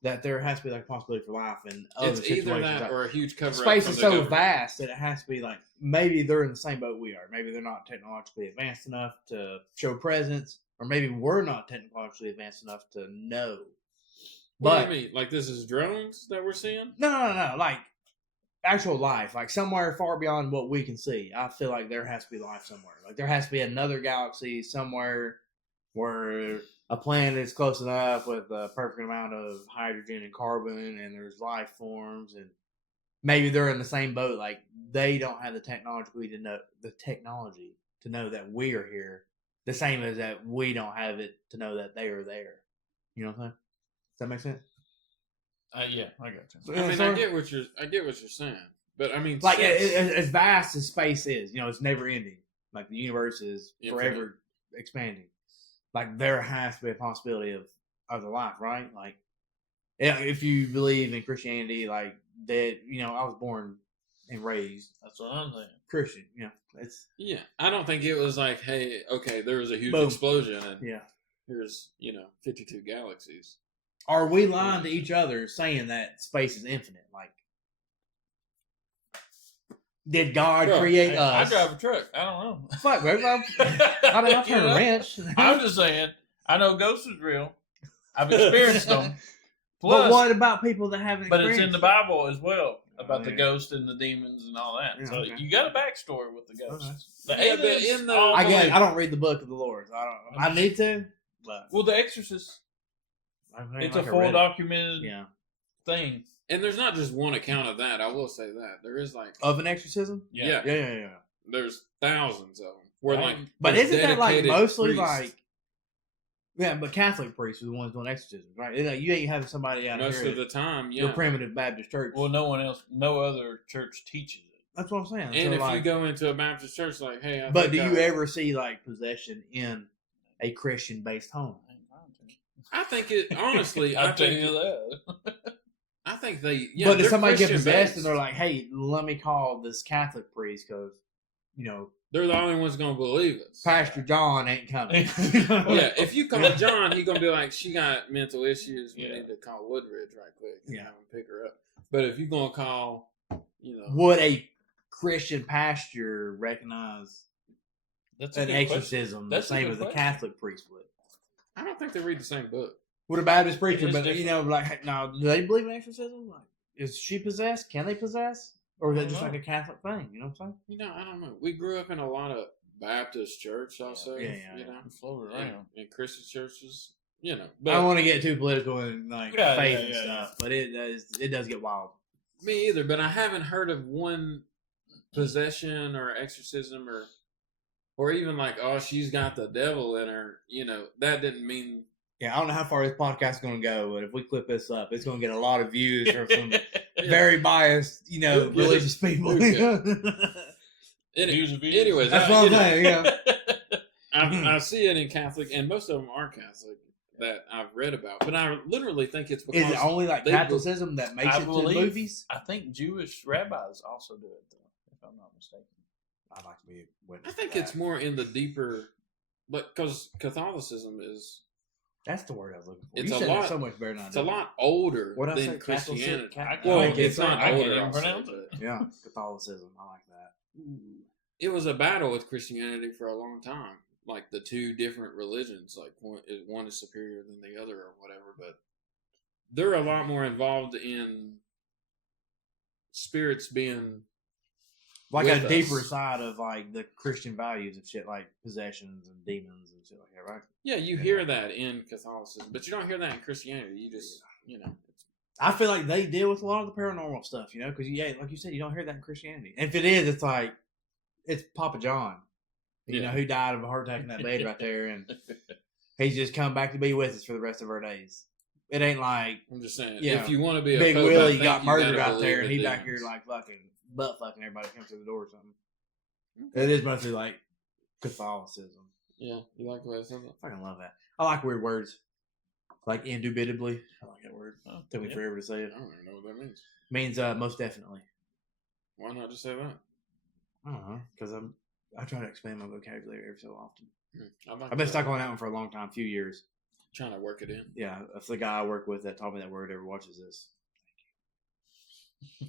that there has to be like a possibility for life in other it's situations. either that Like, or a huge cover up. space from is the so government. vast that it has to be like maybe they're in the same boat we are. Maybe they're not technologically advanced enough to show presence, or maybe we're not technologically advanced enough to know. What But do you mean? Like this is drones that we're seeing? no. Like actual life, like somewhere far beyond what we can see. I feel like there has to be life somewhere. Like there has to be another galaxy somewhere where a planet is close enough with a perfect amount of hydrogen and carbon, and there's life forms, and maybe they're in the same boat. Like they don't have the technology to know that we are here, the same as that we don't have it to know that they are there. You know what I'm saying? Does that make sense? Yeah, I got you. I mean, so- I get what you're saying, but I mean, Like since- as vast as space is, it's never ending. Like the universe is Infinite. forever expanding. Like there has to be a possibility of other life, right? Like, yeah, if you believe in Christianity, like that, I was born and raised That's what I'm saying. Christian. It's yeah, I don't think it was like, hey, okay, there was a huge Boom. explosion and yeah. here's 52 galaxies. Are we lying to each other saying that space is infinite? Like, did God Bro, create Hey, I us? drive a truck. I don't know. Fuck, bro. How did I turn You a know? wrench? I'm just saying. I know ghosts is real. I've experienced them. But Plus, what about people that haven't? but it's in experienced the it? Bible as well about the yeah. ghost and the demons and all that. Yeah, So okay. you got a backstory with the ghosts. The Yeah, but aliens. in the- all I believe- get. I don't read the book of the Lord. I need to, but Well, The Exorcist. It's a full documented Yeah, thing. And there's not just one account of that. I will say that there is like, of an exorcism. yeah, Yeah. there's thousands of them. Where like, But there's isn't that like dedicated mostly priests. like? Yeah, but Catholic priests are the ones doing exorcisms, right? You ain't having somebody out most here of the time, your yeah. primitive Baptist church. Well, no other church teaches it. That's what I'm saying. And So, if you like, go into a Baptist church, like, hey, I but think do you ever see like possession in a Christian-based home? I think it honestly. I'll I tell think you that. I think they. Yeah, but if they're somebody get Christian possessed based. and they're like, "Hey, let me call this Catholic priest because, they're the only ones gonna believe us. Pastor John ain't coming." Yeah, if you call John, he gonna be like, she got mental issues. We Yeah. need to call Woodridge right quick. Yeah. Have him pick her up. But if you gonna call, Would a Christian pastor recognize That's a an good question. exorcism That's the a same good as a question. Catholic priest would? I don't think they read the same book. Would a Baptist preacher, is but different. like, now, do they believe in exorcism? Like, is she possessed? Can they possess? Or is I that don't just know. like a Catholic thing? You know what I'm saying? I don't know. We grew up in a lot of Baptist church, I'll say. Yeah. Float And, around. and Christian churches, I But don't want to get too political and like Yeah, faith yeah, and yeah, stuff, but it does get wild. me either. But I haven't heard of one possession or exorcism or even like, oh, she's got the devil in her. That didn't mean. Yeah, I don't know how far this podcast is going to go, but if we clip this up, it's going to get a lot of views from some very biased, religious people. Views of views. Anyways, That's what I'm saying. Yeah. I see it in Catholic, and most of them are Catholic. that I've read about, but I literally think it's Is because it only like they Catholicism that makes I it to the believe- movies? I think Jewish rabbis also do it, though, if I'm not mistaken. I'd like to be a witness. I think to it's that. more in the deeper, but because Catholicism is That's the word I was looking for. It's you a said lot- it so much better than I it's a did. lot older What did I than say? Christianity. Well, it's not I can't older. even I'll say, pronounce but it. Yeah, Catholicism. I like that. it was a battle with Christianity for a long time. Like the two different religions, like one is superior than the other or whatever. But they're a lot more involved in spirits being Like with a deeper us. side of like the Christian values of shit, like possessions and demons and shit like that, right? Yeah, you hear that in Catholicism, but you don't hear that in Christianity. You just, it's, I feel like they deal with a lot of the paranormal stuff, you know, because like you said, you don't hear that in Christianity. And if it is, it's like it's Papa John, you know, who died of a heart attack in that bed right there, and he's just come back to be with us for the rest of our days. It ain't like I'm just saying, Yeah. if you want to be a Big Pope, I Willie think got you gotta murdered out believe there, and in he back here demons. like fucking butt fucking everybody that comes through the door or something. It is mostly like Catholicism. Yeah, you like the way I said that? I fucking love that. I like weird words. Like indubitably. I like that word. Oh, Took me yeah. forever to say it. I don't even know what that means. Means most definitely. Why not just say that? I don't know, because I try to expand my vocabulary every so often. I like I've been that. stuck on that one for a long time, few years. Trying to work it in, Yeah, if the guy I work with that taught me that word ever watches this.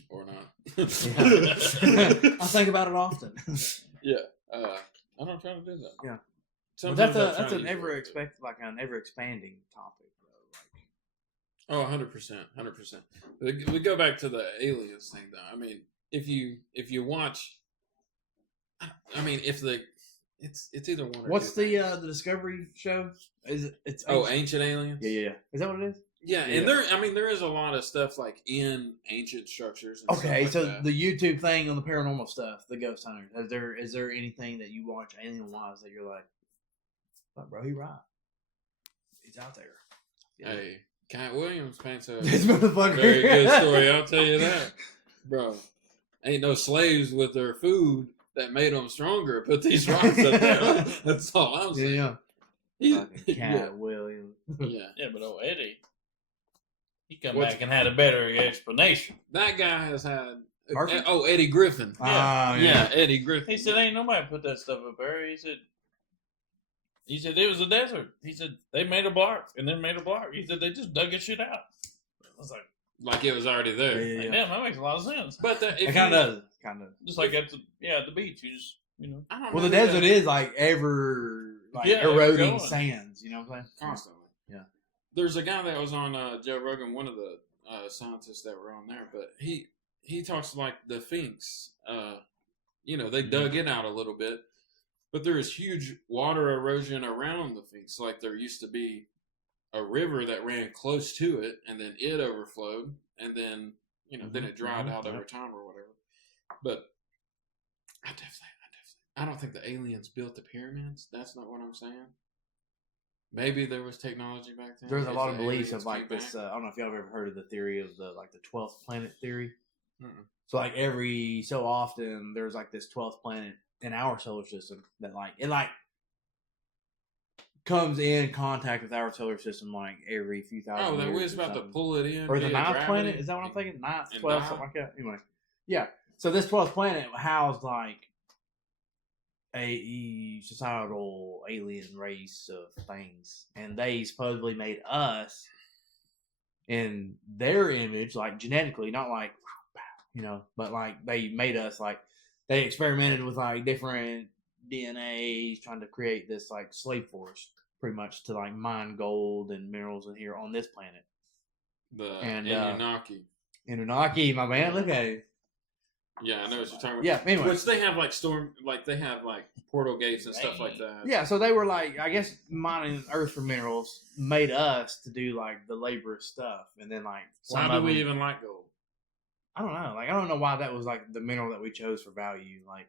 or not. I think about it often. Yeah, I don't try to do that. Yeah. But Sometimes I try that's to an use ever it. expect like an ever expanding topic though. Like Oh, 100%, 100%. We go back to the aliens thing, though. I mean, if you watch, I mean, if it's either one or what's two the things. Discovery show? Is it? It's Ancient Aliens? yeah. Is that what it is? Yeah, Yeah. and there is a lot of stuff like in ancient structures. And Okay, stuff so like that. the YouTube thing on the paranormal stuff, the ghost hunters. Is there anything that you watch alien wise that you're like, fuck, bro, he right? He's out there. Yeah. Hey, Cat Williams paints a This motherfucker. very good story. I'll tell you that, bro. Ain't no slaves with their food that made them stronger. Put these rocks up there. That's all I'm saying. Yeah. He- Fucking Cat Williams. yeah. Yeah, but Eddie, he come What's- back and had a better explanation. That guy has had. Murphy? Eddie Griffin. Ah, Yeah, Eddie Griffin. He said, "Ain't nobody put that stuff up there." He said it was a desert. He said they made a block and then made a block. He said they just dug that shit out. I was like, It was already there. Yeah. like, damn, that makes a lot of sense. But It kind of does. Kind of. Just like at the beach, you just I don't Well, know the who desert that- is like ever Yeah, ever eroding going. sands. You know what I'm saying? constantly. Yeah. There's a guy that was on Joe Rogan, one of the scientists that were on there, but he talks like the Sphinx. They dug it out a little bit, but there is huge water erosion around the Sphinx. Like there used to be a river that ran close to it, and then it overflowed, and then then it dried out over time or whatever. But I don't think the aliens built the pyramids. That's not what I'm saying. Maybe there was technology back then. There's a if lot of the beliefs aliens of like came this. back. I don't know if y'all have ever heard of the theory of the 12th planet theory. Mm-mm. So like every so often there's like this 12th planet in our solar system that it comes in contact with our solar system like every few thousand Oh, years. that was or about to something. pull it in. Or the via ninth gravity. planet? Is that what I'm thinking? Ninth, And 12th, nine. something like that. Anyway, yeah. So this 12th planet housed like a societal alien race of things, and they supposedly made us in their image, like genetically, not like but like they made us like they experimented with like different DNAs, trying to create this like slave force, pretty much to like mine gold and minerals in here on this planet. The And, Anunnaki. Anunnaki, my man, look at it. Yeah, I know what you're talking about. Yeah, anyway. Which they have they have like portal gates and stuff like that. Yeah, so they were like, I guess mining Earth for minerals made us to do like the laborious stuff, and then like Why some do of we them- even like gold? I don't know. Like I don't know why that was like the mineral that we chose for value. Like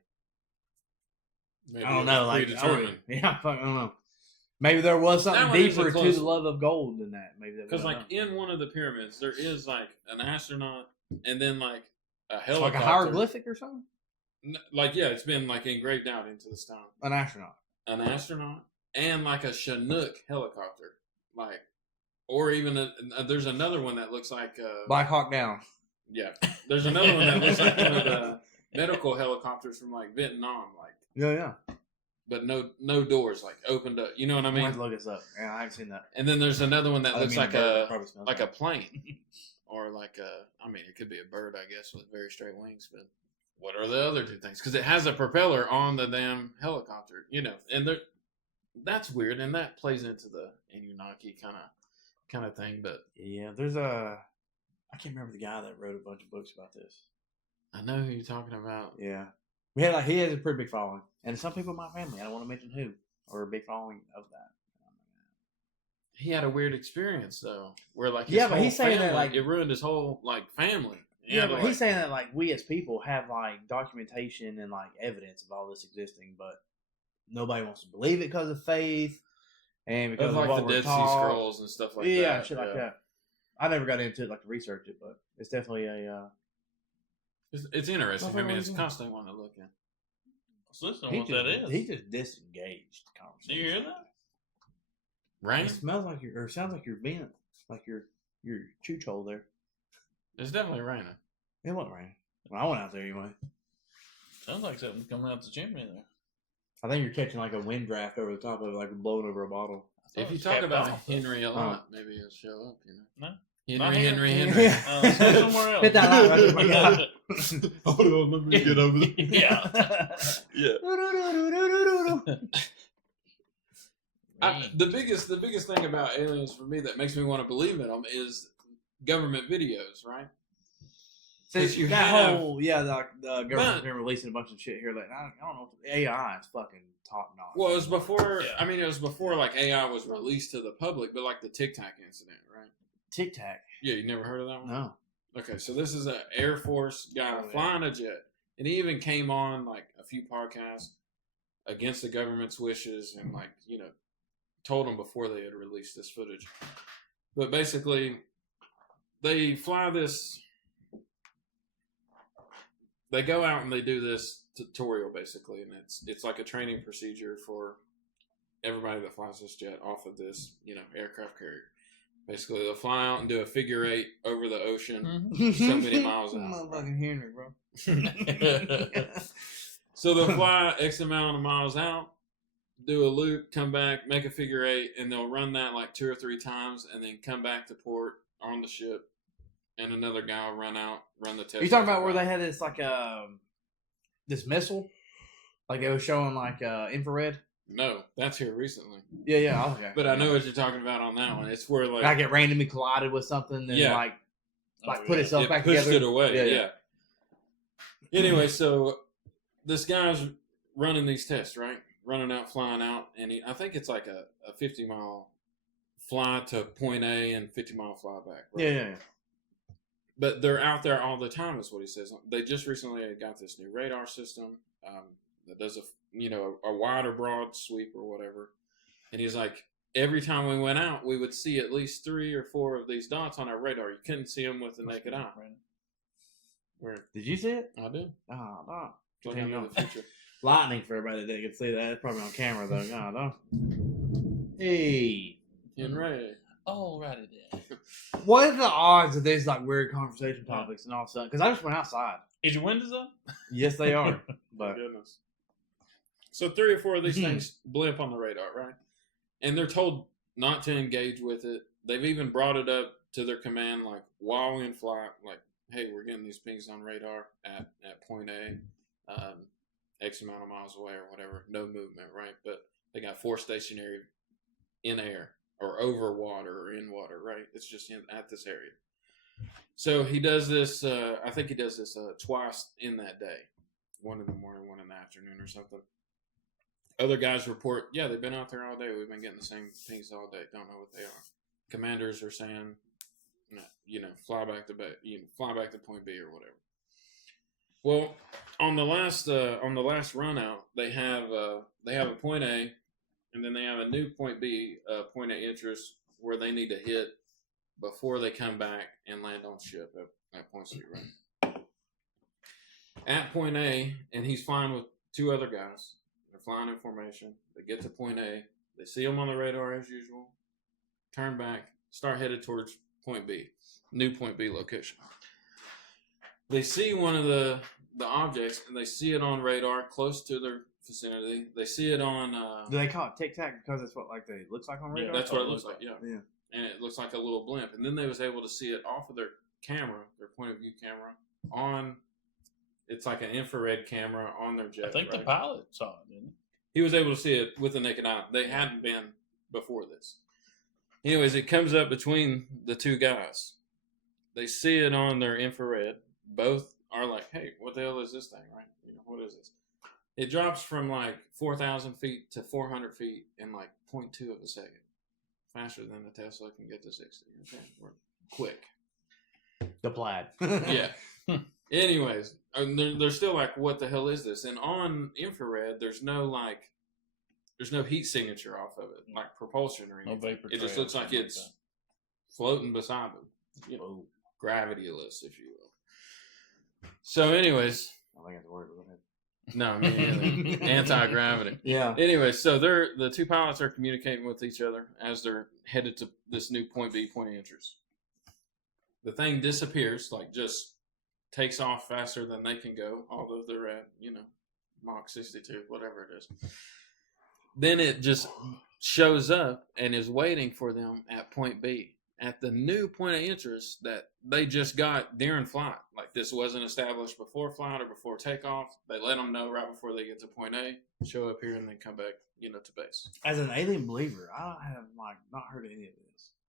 Maybe I don't it know. was Like predetermined. I don't know. Maybe there was something That one is a deeper to close- the love of gold than that. Maybe that we Because don't like know. in one of the pyramids, there is like an astronaut, and then like a It's helicopter. like a hieroglyphic or something. Like it's been like engraved out into the stone. An astronaut. An astronaut and like a Chinook helicopter, like or even there's another one that looks like Black Hawk Down. yeah. There's another one that looks like one of the medical helicopters from like Vietnam, like Yeah. but no doors, like opened up. You know what I I mean? have to look this up. Yeah, I haven't seen that. And then there's another one that I looks mean, like bird probably smells a bad. plane, or like a. I mean, it could be a bird, I guess, with very straight wings. But what are the other two things? Because it has a propeller on the damn helicopter, you know, and that's weird, and that plays into the Anunnaki kind of thing. But Yeah, there's I can't remember the guy that wrote a bunch of books about this. I know who you're talking about. Yeah. We had he has a pretty big following. And some people in my family, I don't want to mention who, or a big following of that. He had a weird experience though, where like Yeah, but he's saying that, like- it ruined his whole like family. Yeah, but like, he's saying that like we as people have like documentation and like evidence of all this existing, but nobody wants to believe it because of faith and because of of like what the we're Dead Sea taught. Scrolls and stuff like that. Yeah, shit like that. I never got into it like to research it, but it's definitely a. It's interesting. I mean, it's Yeah. constantly one to look at. Let's listen to what that is. He just disengaged the Do conversation. you hear that? Rain? It smells like or sounds like you're vent, like your chooch hole there. It's definitely raining. It wasn't raining. When I went out there anyway. Sounds like something's coming out the chimney there. I think you're catching like a wind draft over the top of it, like blowing over a bottle. If you it's talk kept about off, Henry a lot, maybe he'll show up. You know. No. Henry, Not here. Henry, Henry. Yeah. Somewhere else. Hit that line right there, my guy. Hold on, let me get over there. Yeah. Yeah. Man. The biggest thing about aliens for me that makes me want to believe in them is government videos, right? Since you that have- whole the government's But- been releasing a bunch of shit here. Like I don't know, AI is fucking top notch. Well, it was before. Yeah. I mean, it was before like AI was released to the public, but like the Tic Tac incident, right? Tic Tac. Yeah, you never heard of that one? No. Okay, so this is an Air Force guy Oh, yeah. flying a jet, and he even came on like a few podcasts against the government's wishes, and like told them before they had released this footage. But basically, they fly this. They go out and they do this tutorial basically, and it's like a training procedure for everybody that flies this jet off of this aircraft carrier. Basically, they'll fly out and do a figure 8 over the ocean, so many miles out. Motherfucking Henry, bro. So they'll fly X amount of miles out, do a loop, come back, make a figure 8, and they'll run that like 2 or 3 times, and then come back to port on the ship, and another guy will run out, run the test. You talking about where they had this like this missile, like they were showing like infrared? No, that's here recently. Yeah. Okay. But I know what you're talking about on that one. It's where like it randomly collided with something and Yeah. like Oh, put yeah. itself it back pushed together. it away. Yeah. Anyway, so this guy's running these tests, right? Running out, flying out, and I think it's like a 50-mile fly to point A and 50-mile fly back. Right? Yeah. But they're out there all the time, is what he says. They just recently got this new radar system that does a wide or broad sweep or whatever. And he's like, every time we went out, we would see at least 3 or 4 of these dots on our radar. You couldn't see them with the naked eye. Where Did you see it? I did. Oh, no. Look into the future. Lightning for everybody that can see that. It's probably on camera though. God, no. Hey. Henry. Alrighty then. What are the odds that there's like weird conversation topics and all of a sudden? Because I just went outside. Is your windows up? Yes, they are. My But goodness. So 3 or 4 of these Mhm. things blimp on the radar, right? And they're told not to engage with it. They've even brought it up to their command, like while in flight, like, hey, we're getting these pings on radar at point A, X amount of miles away or whatever. No movement, right? But they got 4 stationary in air or over water or in water, right? It's just at this area. So he does this, I think he does this twice in that day. 1 in the morning, 1 in the afternoon or something. Other guys report, yeah, they've been out there all day. We've been getting the same things all day. Don't know what they are. Commanders are saying, fly back to point B or whatever. Well, on the last run out, they have a point A, and then they have a new point B, point of interest where they need to hit before they come back and land on ship at point C, right? At point A, and he's flying with 2 other guys. They're flying in formation. They get to point A. They see him on the radar as usual. Turn back, start headed towards point B, new point B location. They see one of the objects, and they see it on radar close to their vicinity. They see it on. Do they call it Tic Tac because that's what it looks like on radar? That's what it looks like. Yeah. Yeah. And it looks like a little blimp. And then they was able to see it off of their camera, their point of view camera, on. It's like an infrared camera on their jet. I think the pilot saw it, didn't he was able to see it with the naked eye. They hadn't been before this. Anyways, it comes up between the two guys. They see it on their infrared. Both are like, hey, what the hell is this thing, right? What is this? It drops from like 4,000 feet to 400 feet in like 0.2 of a second. Faster than a Tesla can get to 60. Okay, we're quick. The plaid. Yeah. Anyways, they're still like, what the hell is this? And on infrared, there's no heat signature off of it, like propulsion or anything. No vapor. It just looks like it's floating beside them. Gravityless, if you will. So, anyways. I think that's the word. No, me neither. Anti-gravity. Yeah. Anyway, so the two pilots are communicating with each other as they're headed to this new point B, point of interest. The thing disappears, like just takes off faster than they can go, although they're at, Mach 62, whatever it is. Then it just shows up and is waiting for them at point B, at the new point of interest that they just got during flight. Like this wasn't established before flight or before takeoff. They let them know right before they get to point A, show up here, and then come back, to base. As an alien believer, I have not heard any of this.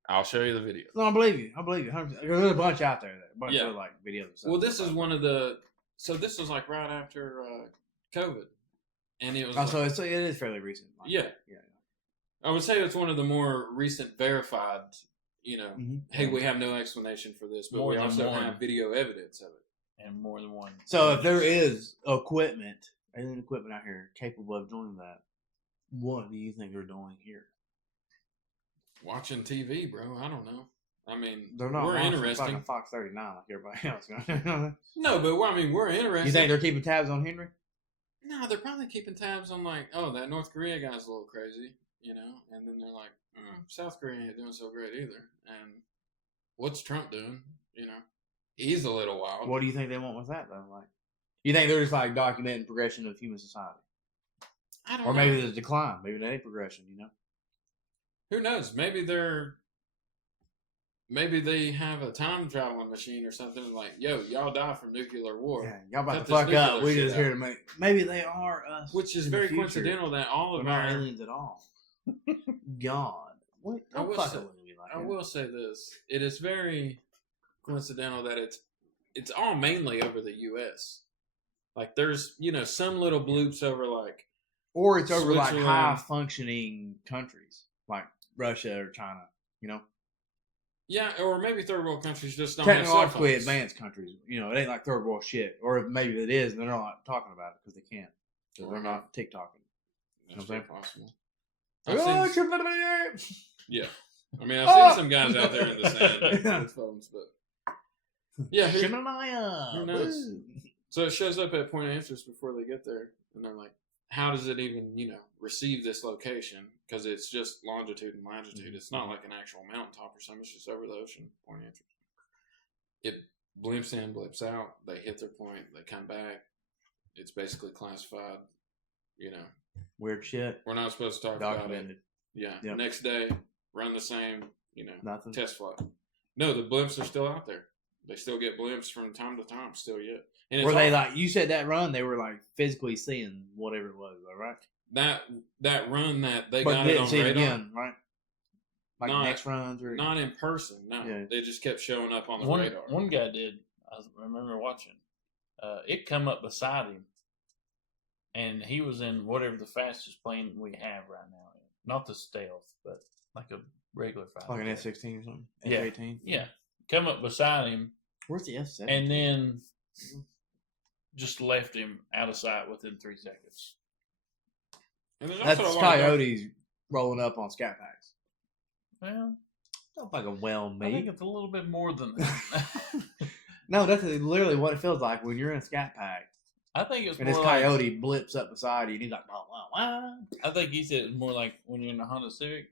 I'll show you the video. No, I believe you. 100%. There's a bunch out there. A bunch of videos. And stuff. Well, this is one of the. So this was like right after COVID, and it was. So it is fairly recent. Yeah. I would say it's one of the more recent verified. Hey, we have no explanation for this, but we also have video evidence of it, and more than one. So if there is alien equipment out here capable of doing that, what do you think they're doing here? Watching TV, bro. I don't know. I mean, they're not. We're interesting. Fox 39 like everybody else. No, but we're interested. You think they're keeping tabs on Henry? No, they're probably keeping tabs on that North Korea guy's a little crazy, and then they're like, South Korea ain't doing so great either. And what's Trump doing? He's a little wild. What do you think they want with that though? You think they're just documenting progression of human society? I don't know. Or maybe the decline. Maybe not a progression. Who knows? Maybe they have a time traveling machine or something like, yo, y'all die from nuclear war. Yeah, y'all about to fuck up. We just here to make. Maybe they are us. Which is very coincidental that all of our aliens at all. God, what? I will say this: it is very coincidental that it's all mainly over the U.S. Like there's some little bloops over or it's over high functioning countries like Russia or China. Yeah, or maybe third world countries just don't technologically advanced countries. It ain't like third world shit. Or maybe it is, and they're not talking about it because they can't. Because they're not TikToking. That's very possible. Yeah. I mean, I've seen some guys out there in the sand with phones, but yeah, who knows? So it shows up at point of interest before they get there, and they're like, how does it even, receive this location? Because it's just longitude and latitude. Mm-hmm. It's not like an actual mountaintop or something. It's just over the ocean, point of interest. It blimps in, blips out. They hit their point. They come back. It's basically classified, Weird shit. We're not supposed to talk about it. Yeah. Yep. Next day, run the same, nothing. Test flight. No, the blimps are still out there. They still get blimps from time to time, still yet. And were they you said that run, they were physically seeing whatever it was, right? That run that they but got it on radar. Again, right? Next runs or not in person, no. Yeah. They just kept showing up on the radar. One guy did, I remember watching. It come up beside him. And he was in whatever the fastest plane we have right now. Not the stealth, but like a regular fighter. Like an F-16 or something? F-18? Yeah. Come up beside him. Where's the F-17? And then just left him out of sight within 3 seconds. And that's coyotes rolling up on scat packs. Well, not like a well-made. I think it's a little bit more than that. No, that's literally what it feels like when you're in a scat pack. I think it's and more this coyote blips up beside you, and he's like, wow, wow, wow. I think he said it's more like when you're in a Honda Civic,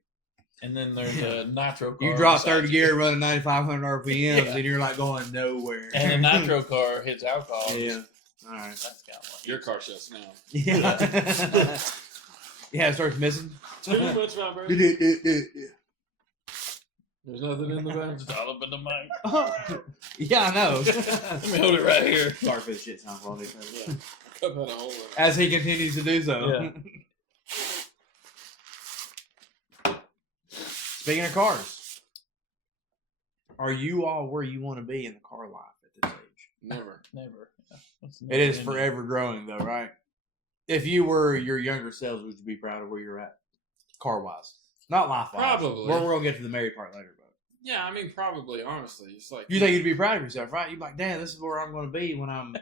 And then there's a nitro car. You drop beside third you. gear running 9,500 RPMs, Yeah. and you're like going nowhere. And a nitro car hits alcohol. Yeah. All right. That's kind of like Your car shuts down. Yeah. Yeah, it starts missing. Too much vibration. Yeah, There's nothing in the back. It's all up in the mic. I know. Let me hold it right here. Sorry for the shit sound quality. Yeah. Cup had a hole in it. As he continues to do so. Yeah. Speaking of cars, are you all where you want to be in the car life at this age? Never. Never. It is forever growing, though, right? If you were your younger selves, would you be proud of where you're at, car wise? Not life wise. Probably. We're gonna get to the married part later, but Yeah, I mean, probably, honestly. It's like. you think you'd be proud of yourself, right? You'd be like, damn, this is where I'm going to be when I'm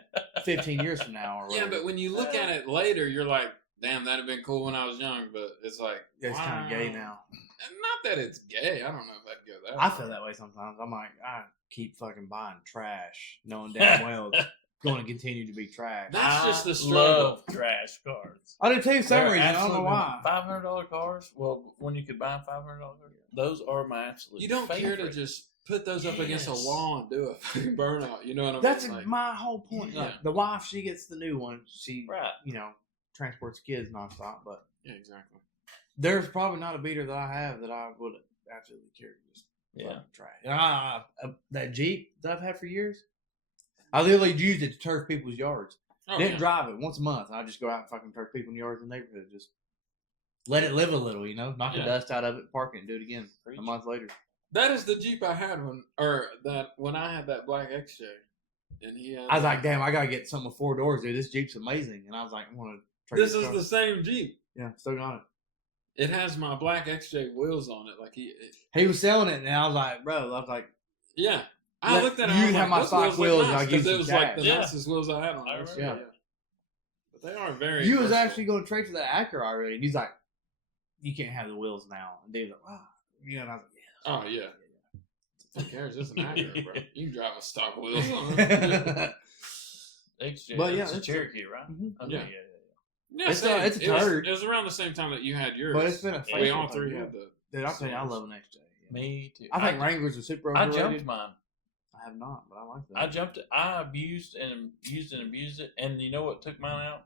15 years from now, or Yeah, whatever. but when you look at it later, you're like, damn, that'd have been cool when I was young, but it's like. It's kind of gay now. Not that it's gay. I don't know if I'd go that I far. feel that way sometimes. I'm like, I keep fucking buying trash, knowing damn well it's going to continue to be trash. That's just the I struggle. love trash cars. I do too, for some They're reason. I don't know why. $500 cars. Well, when you could buy $500 cars, those are my absolute. You don't care to favorite. just put those up against a Yes. wall and do a fucking burnout. You know what I That's mean? Like, my whole point. Yeah. Like, the wife, she gets the new one. She, Right. transports kids nonstop. But yeah, exactly. there's probably not a beater that I have that I would absolutely care to just Yeah. fucking trash. That Jeep that I've had for years, I literally used it to turf people's yards. Oh, Didn't yeah. drive it once a month. I just go out and fucking turf people in the yards in the neighborhood. Just let it live a little, knock the Yeah. dust out of it, park it, and do it again Preach. a month later. That is the Jeep I had when I had that black XJ, and he had. I was like, damn, I gotta get something with 4 doors, dude. This Jeep's amazing. And I was like, I want to trade This this is car. the same Jeep. Yeah, still got it. It has my black XJ wheels on it. Like He was selling it, and I was like, bro, I was like, yeah. I Let- looked at it. you I was have like, my those stock wheels wheels, look and I'll nice, give 'cause you it was some like the cash. Yeah. nicest wheels I had on. I this. remember. Yeah. But they are very. you was versatile. actually going to trade for that Acura already. And he's like, you can't have the wheels now. And Dave's like, wow. And I was like, Oh yeah. Who cares? It's an Acura, bro. You can drive a stock wheels on it. yeah. XJ. But yeah, it's a it's a- Cherokee, right? Mhm. Okay, Yeah. yeah. Yeah, It's a- same. it's a It was- turd. It was around the same time that you had yours. But it's been a Yeah, We facelift, all three yeah. had the. Dude, I'll tell you, I love an XJ. Yeah. Me too. I think Wranglers are super I overrated. jumped mine. I have not, but I like that. I jumped it. I abused and abused it. And you know what took mine out?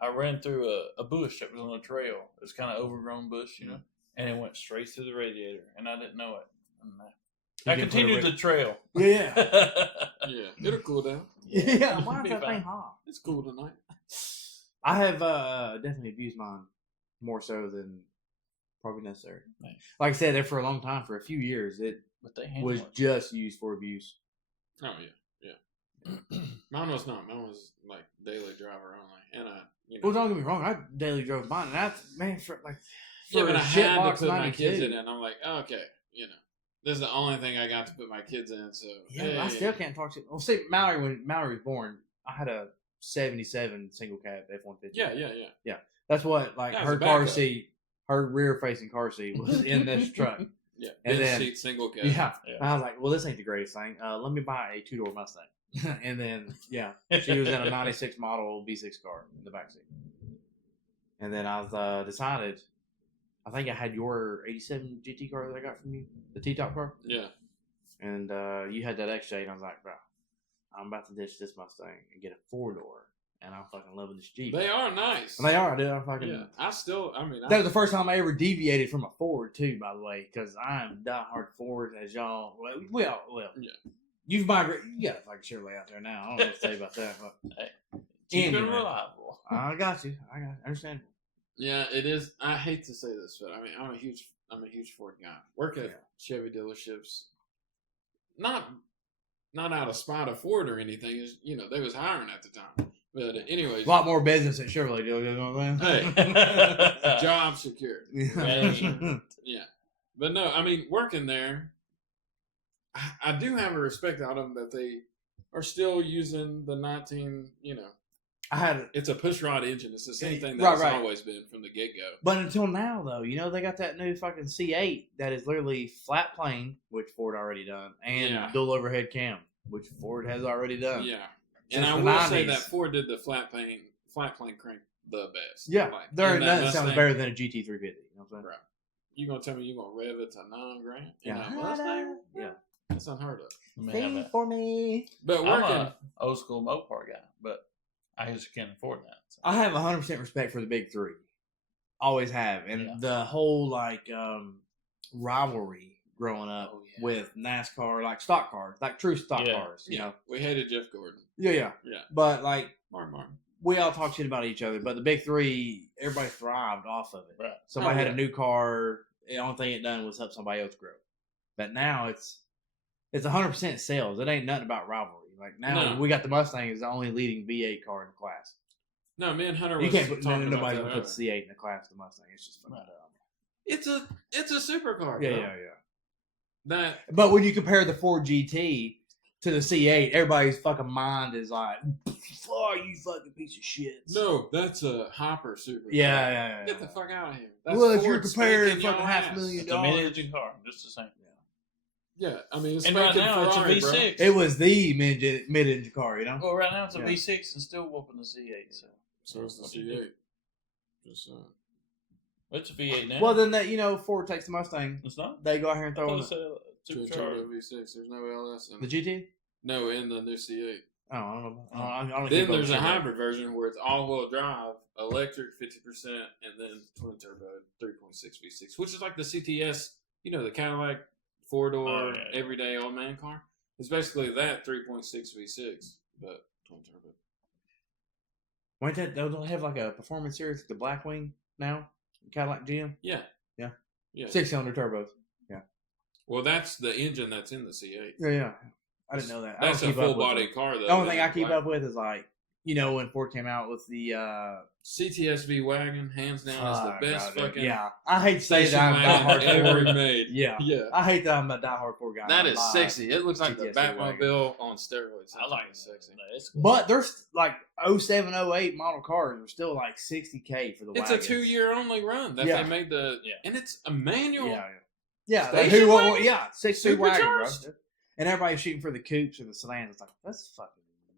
I ran through a bush that was on a trail. It was kind of overgrown bush, and it went straight through the radiator, and I didn't know it. And I didn't put continued a the trail. Yeah. Yeah, it'll cool down. Yeah, why is Be that fine. thing hot? It's cool tonight. I have definitely abused mine more so than probably necessary. Nice. Like I said, there for a long time, for a few years, it But they handle was it. just used for abuse. Oh yeah. Mine was not. Mine was like daily driver only, and Well, don't get me wrong, I daily drove mine, and that's, man, for like, yeah, for but a I had to shitbox put my 92. kids in it. And I'm like, okay, this is the only thing I got to put my kids in. So Yeah, but I still can't talk to. Well, see, Mallory, when Mallory was born, I had a '77 single cab F-150. Yeah. That's what, like, Yeah, it was her a car backup. seat, her rear-facing car seat was in this truck. Yeah. And Bench then- seat single cab. Yeah. Yeah. And I was like, well, this ain't the greatest thing. Let me buy a 2-door Mustang. And then, yeah, she was in a 96 model V6 car in the backseat. And then I decided, I think I had your 87 GT car that I got from you, the T-top car. Yeah. And you had that XJ, and I was like, bro, I'm about to ditch this Mustang and get a 4-door. And I'm fucking loving this Jeep. They are nice. And they are, dude. I'm fucking. Yeah. I mean, That was the first time I ever deviated from a Ford, too, by the way, because I'm diehard Ford, as y'all. Well, Yeah. You've migrated. You got a fucking Chevrolet out there now. I don't know what to say about that, but Cheap and Anyway. reliable. I got you. I understand. yeah, it is. I hate to say this, but I mean, I'm a huge Ford guy. Work at Yeah. Chevy dealerships. Not out of spite of Ford or anything. Is they was hiring at the time. But anyways, A lot more business at Chevrolet, you know what I'm saying? Hey. job secured. Right. Yeah, but no, I mean, working there, I do have a respect out of them that they are still using the 19. I had, It's a push rod engine. It's the same thing Right, that's right. always been from the get go. but until now, though, they got that new fucking C8 that is literally flat plane, which Ford already done, and Yeah. dual overhead cam, which Ford has already done. Yeah, Since and I the will say 90s. that Ford did the flat plane crank the best. Yeah, Like, there in ain't that nothing sounds Mustang- better than a GT350. You know what I'm saying? Right. You gonna tell me you gonna rev it to $9,000 in Yeah. a Mustang? Yeah. That's unheard of. Let me have that. for me. But I'm working, a old school Mopar guy, but I just can't afford that. So. I have 100% respect for the big three. Always have. And Yeah. the whole, like, rivalry growing up Oh, yeah. with NASCAR, like stock cars, like true stock Yeah. cars, you know? we hated Jeff Gordon. Yeah. Yeah, But, like, Martin. we all talk shit about each other, but the big three, everybody thrived off of it. Right. Somebody Oh, had yeah. a new car. The only thing it done was help somebody else grow. But now it's 100% sales. It ain't nothing about rivalry. Like now No. we got the Mustang is the only leading V8 car in the class. No, me and Hunter You was can't put talking about nobody's that gonna put earlier. the C8 in the class of the Mustang. It's just fucking Right. dumb. It's a supercar. Yeah, bro. yeah. That But when you compare the Ford GT to the C8, everybody's fucking mind is like, "Oh, you fucking piece of shit." no, that's a Hopper supercar. Yeah. Get the fuck out of here. That's Well, if you're Ford comparing spanking fucking your $500,000 ass. It's a mid-engine car, just the same. Yeah, I mean, it's And right spanking now Ferrari, it's a bro. V6. It was the mid-engine car, you know. Well, right now it's a Yeah. V6 and still whooping the C8. So it's the What do you C8. Just It's a V8 now. Well, then that Ford takes the Mustang. it's not. They go out here and I throw thought in it said twin supercharged. turbo V6. There's no LS in the it. GT. No, in the new C8. Oh, I don't know. I don't Then keep up there's with a shit. hybrid version where it's all-wheel drive, electric 50%, and then twin turbo 3.6 V6, which is like the CTS, the Cadillac four-door Oh, yeah. everyday old man car. It's basically that 3.6 V6, but twin turbo. Wait, don't they have like a performance series with the Blackwing now? Cadillac GM? Yeah. Yeah. 6-cylinder turbos. Well, that's the engine that's in the C8. Yeah. I didn't know that. I That's don't a keep up with full-body it. car, though. The only thing I that keep black- up with is like, when Ford came out with the CTS-V wagon, hands down, is the best fucking yeah. I hate to say station that I'm a wagon diehard ever Ford. made. Yeah. Yeah. I hate that I'm a diehard Ford guy. That I is buy sexy. It looks like the CTS-V wagon. Batmobile on steroids. I like That's sexy. It's cool. But there's like 07, 08 model cars are still like $60K for the It's wagons. a 2-year only run that Yeah. they made and it's a manual. Yeah. Station wagon? 6.2 wagon, bro. Supercharged? And everybody's shooting for the coupes or the sedans. It's like, that's fucking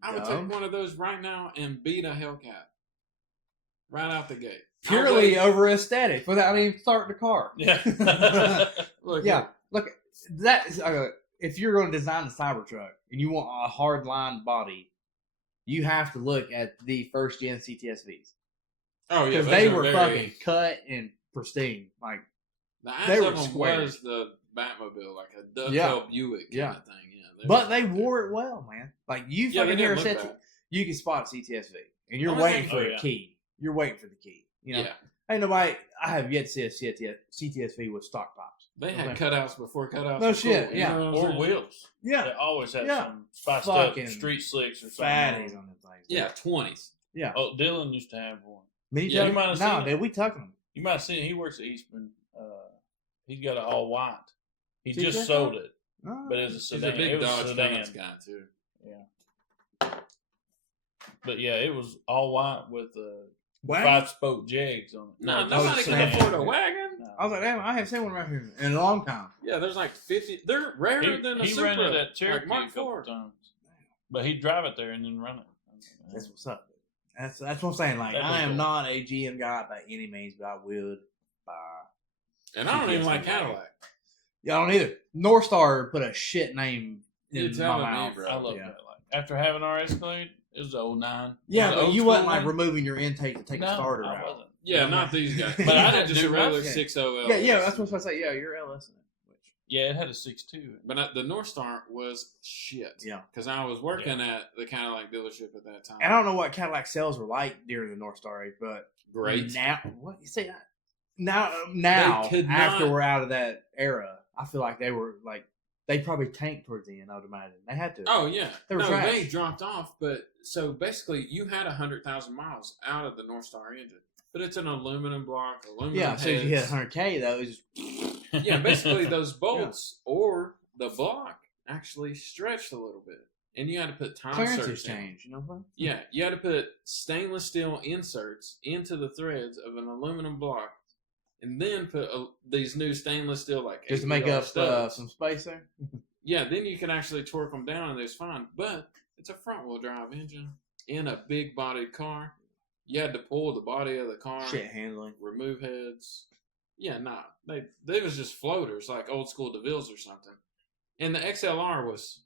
I would dumb. take one of those right now and beat a Hellcat right out the gate. Purely over aesthetic without even starting the car. Yeah. Look, Yeah. Look, that is, if you're going to design the Cybertruck and you want a hard line body, you have to look at the first gen CTSVs. Oh yeah, Because those they are were very- fucking cut and pristine. Like, The ass they of were them square. was the Batmobile, like a dovetail Yeah. Buick kind Yeah. of thing. Yeah, but they wore it well, man. Like, you Yeah, they fucking hear a didn't look set, bad. you can spot CTSV. And you're Only waiting thing- for Oh, the yeah. key. You're waiting for the key. You know? Yeah, Ain't nobody, I have yet to see a CTSV with stock tops. they had Okay. cutouts before cutouts. No were shit, cool, you yeah. know what I'm Or saying? wheels. Yeah. They always have Yeah. some spiced Fucking up street slicks or something. Fatties on them things. Yeah, 20s. Yeah. Oh, Dylan used to have one. Me Yeah, too. you might have No, seen it. dude, we tucking them. You might have seen it. He works at Eastman. He's got it all white. He See just that? sold it, Oh. but it's a He's sedan. a big it was Dodge a sedan. Cummins guy too. But yeah, it was all white with Wagon? 5-spoke jegs on it. No, just nobody a can sedan. afford a wagon. No. I was like, damn, I haven't seen one around here in a long time. Yeah, there's like 50. They're rarer than a He Supra. rented that Cherokee like Mark a couple IV. times, but he'd drive it there and then run it. That's what's up. That's what I'm saying. Like, That'd be I am cool. not a GM guy by any means, but I would buy. And I don't even CTS like wagon. Cadillac. Yeah, I don't either. North Star put a shit name You're in my telling me, mouth. bro. I love Yeah. that. Like after having our Escalade, it was the 09. Yeah, It was but the you old wasn't school like one. removing your intake to take No, the starter I out. wasn't. Yeah, not these guys. But But I I didn't just do a regular nothing. 6.0 Yeah, yeah, that's what I was supposed to say. Yeah, you're LS in it. Yeah, it had a 6.2. But the North Star was shit. Yeah. Because I was working at the Cadillac dealership at that time. And I don't know what Cadillac sales were like during the North Star age, but Great. now. What you say? Now They could after not- we're out of that era, I feel like they were like they probably tanked towards the end. I would imagine they had to. Oh yeah, They were no, trash. they dropped off. But so basically, you had 100,000 miles out of the North Star engine, but it's an aluminum block, aluminum. yeah. So if you hit heads. 100K though, it's just Yeah, basically those bolts or the block actually stretched a little bit, and you had to put time clearances inserts in. change. You know what I'm saying? Yeah, you had to put stainless steel inserts into the threads of an aluminum block, and then put these new stainless steel like Just to make $8 up studs. some space there. Yeah, then you can actually torque them down and it's fine. But it's a front wheel drive engine in a big bodied car. You had to pull the body of the car, Shit handling. remove heads. Yeah, nah. They was just floaters, like old school DeVille's or something. And the XLR was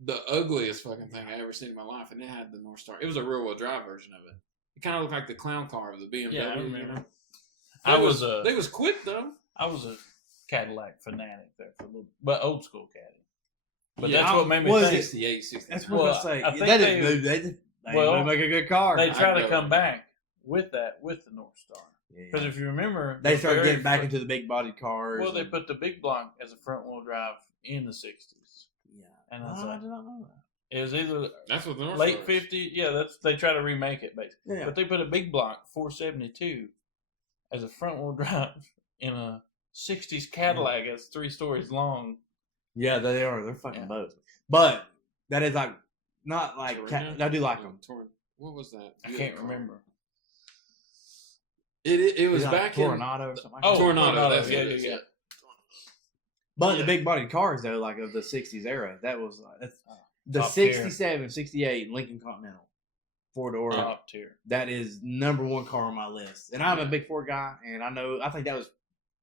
the ugliest fucking thing I ever seen in my life, and it had the North Star. It was a rear wheel drive version of it. It kind of looked like the clown car of the BMW. Yeah, I remember. You know? They was quick though. I was a Cadillac fanatic there for a little, but old school Caddy. But Yeah, that's what made me was think. 68, 69. That's what I say. I think They well, make a good car. They try I to know. come back with the North Star. Yeah. Because if you remember, They the started very getting back fir- into the big bodied cars. Well, they put the big block as a front wheel drive in the 60s. Yeah. And No, I was I like, did not know that. it was either That's what the North late Star is. 50s. Yeah, they try to remake it basically. Yeah. But they put a big block 472 as a front wheel drive in a 60s Cadillac that's 3 stories long. Yeah, they are. They're fucking Yeah. boats. But that is like not like Torino? I do like them. What was that? I can't remember. It was Like back in Tornado or something like Oh, that. Tornado. That's yeah, what it is, yeah. But Yeah. the big bodied cars though, like of the '60s era, that was that's the Top tier. 67, 68 Lincoln Continental 4-door. Top tier. That is number one car on my list. And I'm a big Ford guy, and I think that was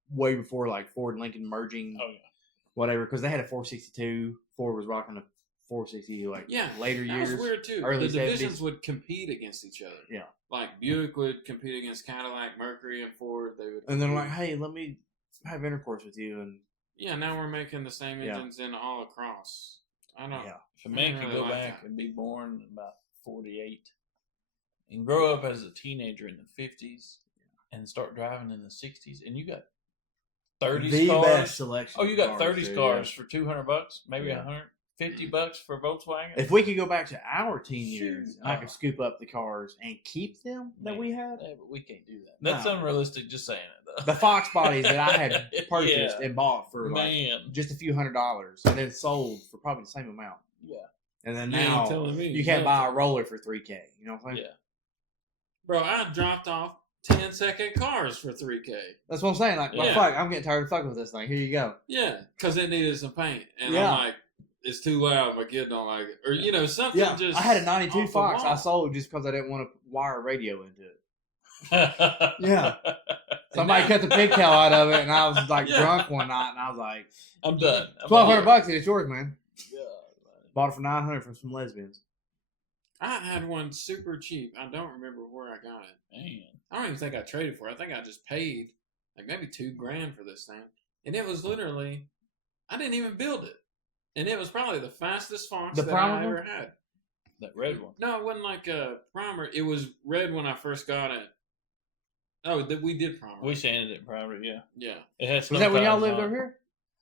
way before like Ford and Lincoln merging, Oh, yeah. whatever, because they had a 462. Ford was rocking a 460 like later that years. was weird too. early The divisions 70s. would compete against each other. Yeah. Like Buick would compete against Cadillac, Mercury, and Ford. They would. And then compete. like, hey, let me have intercourse with you, and Yeah, now we're making the same Yeah. engines in all across. I don't. yeah, If a man I could really go like back that. and be born about 48 and grow up as a teenager in the 50s and start driving in the 60s, and you got 30s the cars. best selection. Oh, you got of 30s dude, cars for $200, maybe Yeah. $150 for Volkswagen. If we could go back to our teen years, Shoot. and I could scoop up the cars and keep them that we had. Yeah, but we can't do that. That's No. unrealistic. Just saying it though. The Fox bodies that I had purchased Yeah. and bought for like Man, just a few $100s, and then sold for probably the same amount. yeah, And then You ain't now telling me you can't buy a nothing. roller for $3K. You know what I'm saying? yeah. Bro, I dropped off 10-second cars for $3K. That's what I'm saying. Like, well, Yeah. fuck, I'm getting tired of fucking with this thing. Here you go. Yeah, because it needed some paint, and Yeah. I'm like, it's too loud. My kid don't like it, or you know something. Yeah, Just I had a '92 off the Fox. I wall. sold just because I didn't want to wire a radio into it. Yeah. Somebody now- cut the pigtail out of it, and I was like Yeah. drunk one night, and I was like, I'm done. I'm $1,200 and it's yours, man. Yeah. Bought it for $900 from some lesbians. I had one super cheap. I don't remember where I got it. Man. I don't even think I traded for it. I think I just paid like maybe $2,000 for this thing, and it was literally, I didn't even build it, and it was probably the fastest Fox The that primer I one? ever had. That red one. No, it wasn't like a primer. It was red when I first got it. Oh, we did primer. We sanded it private, yeah. Yeah, It had snow Was that when y'all tires lived on over it. here?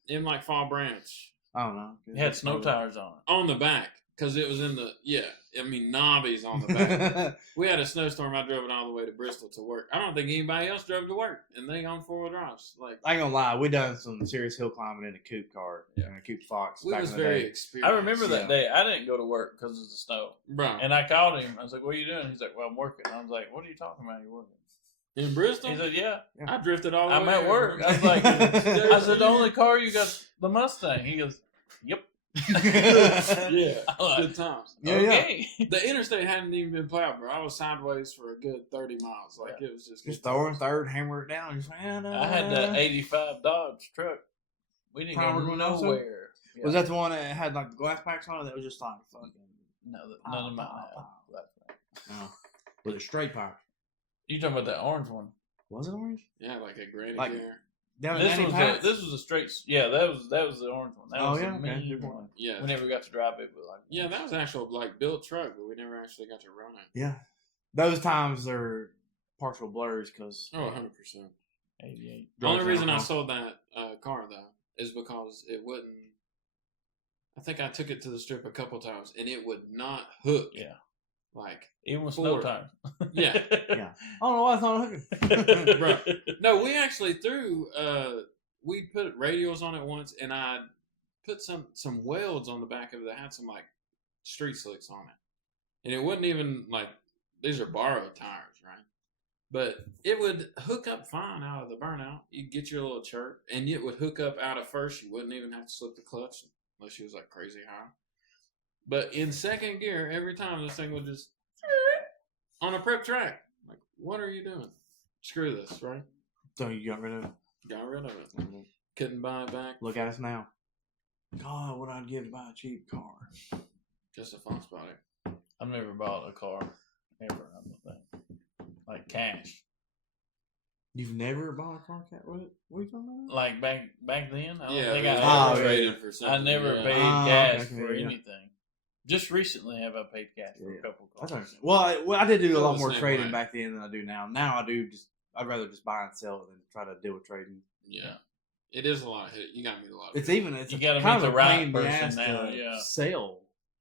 in like Fall Branch I don't know. It had snow tires on it. on the back because it was in the knobbies on the back. We had a snowstorm. I drove it all the way to Bristol to work. I don't think anybody else drove to work, and they on 4-wheel drives. Like I ain't gonna lie, we done some serious hill climbing in a coupe car, Yeah. in a coupe Fox. we back was in the very day. I experienced. remember that day. I didn't go to work because of the snow. bro. And I called him. I was like, what are you doing? He's like, well, I'm working. I was like, what are you talking about? You're working? In Bristol, He said, yeah. I drifted all the I'm way. at there. work. I was like, I said, the only car you got the Mustang. He goes, yep. yeah, I'm like, good times. Yeah, okay. The interstate hadn't even been plowed, bro. I was sideways for a good 30 miles. Like it was just Just good throw in times. third, hammer it down. Just, I had that 85 Dodge truck. We didn't Powered go one also? nowhere. Yeah. Was that the one that had like the glass packs on it? That was just like fucking. No, none of mine had. Oh, with a straight pipe. You talking about that orange one? Was it orange? Yeah, like a granny Like- gear. Down This at Nanny was Pat's? this was a straight. Yeah, that was the orange one. That Oh, was yeah? the Okay, mean good one. point. Yeah. We never got to drive it, but like Yeah, that was actual like built truck, but we never actually got to run it. Yeah. Those times are partial blurs because Oh, 100%. 88. The only Drugs reason I and alcohol. sold that car though is because it wouldn't. I think I took it to the strip a couple times and it would not hook. Yeah, Like, even with snow Ford. time. yeah. yeah. I don't know why it's not hooking. Bro. No, we actually threw. We put radials on it once, and I put some welds on the back of it that had some like street slicks on it, and it wasn't even like these are borrowed tires, right? But it would hook up fine out of the burnout. You'd get your little chirp, and it would hook up out of first. You wouldn't even have to slip the clutch unless you was like crazy high. But in second gear, every time this thing would just on a prep track. Like, what are you doing? Screw this, right? So you got rid of it. Got rid of it. Couldn't buy it back. Look at us now. God, what I'd give to buy a cheap car. Just a Fox body. I've never bought a car ever. I don't think. Like cash. You've never bought a car, Cat? What are you talking about? Like back then. I don't Yeah, think Oh, traded for something. I never yeah. paid Oh, cash okay, for yeah. anything. Just recently have I paid cash for Yeah. a couple That's cars. understandable. Well, I did do a Feel lot the more same trading way. back then than I do now. Now I do I'd rather just buy and sell than try to deal with trading. Yeah. It is a lot. You got to meet a lot of It's people. it's You a gotta kind meet of the a right pain in the person ass now, to yeah. sell.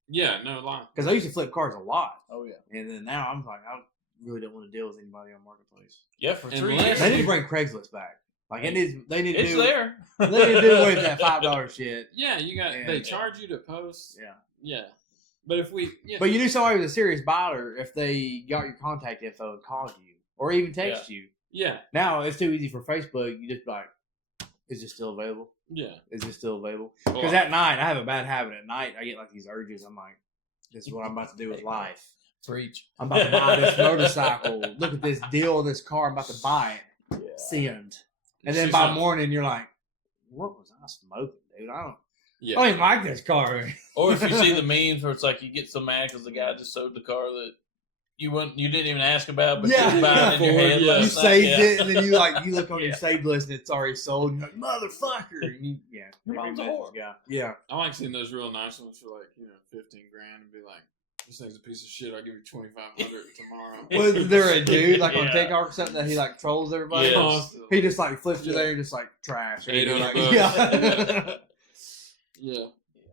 Yeah, no lie. Because I used to flip cars a lot. Oh yeah. And then now I'm like, I really don't want to deal with anybody on Marketplace. Yeah, for And 3 last years. They need to bring Craigslist back. Like they need to It's do there. they need to do away with that $5 shit. Yeah, you got. Yeah. They charge you to post. Yeah. Yeah. But if we. Yeah. But you knew somebody was a serious buyer if they got your contact info and called you or even text you. Yeah. Now it's too easy for Facebook. You just be like, is this still available? Yeah. Is this still available? Well, Because at night, I have a bad habit. At night, I get like these urges. I'm like, this is what I'm about to do with life. Preach. I'm about to buy this motorcycle. Look at this deal on this car. I'm about to buy it. Yeah. Send. And You then see by something- morning, you're like, what was I smoking, dude? I Yeah. don't even like this car. Or if you see the memes where it's like you get so mad because the guy just sold the car that you didn't even ask about, but Yeah, you was buying in your head yeah. You last night. saved Yeah. it, and then you look on your Yeah. saved list, and it's already sold. And you're like, motherfucker. And you, Your maybe mom's a that's whore. this guy. Yeah. I like seeing those real nice ones for like, 15 grand and be like, this thing's a piece of shit. I'll give you 2,500 tomorrow. Was there a dude like on Yeah. TikTok or something that he like trolls everybody? Yes. He just like flips through Yeah. there and just like trash. Or 800 like, bucks. yeah. Yeah.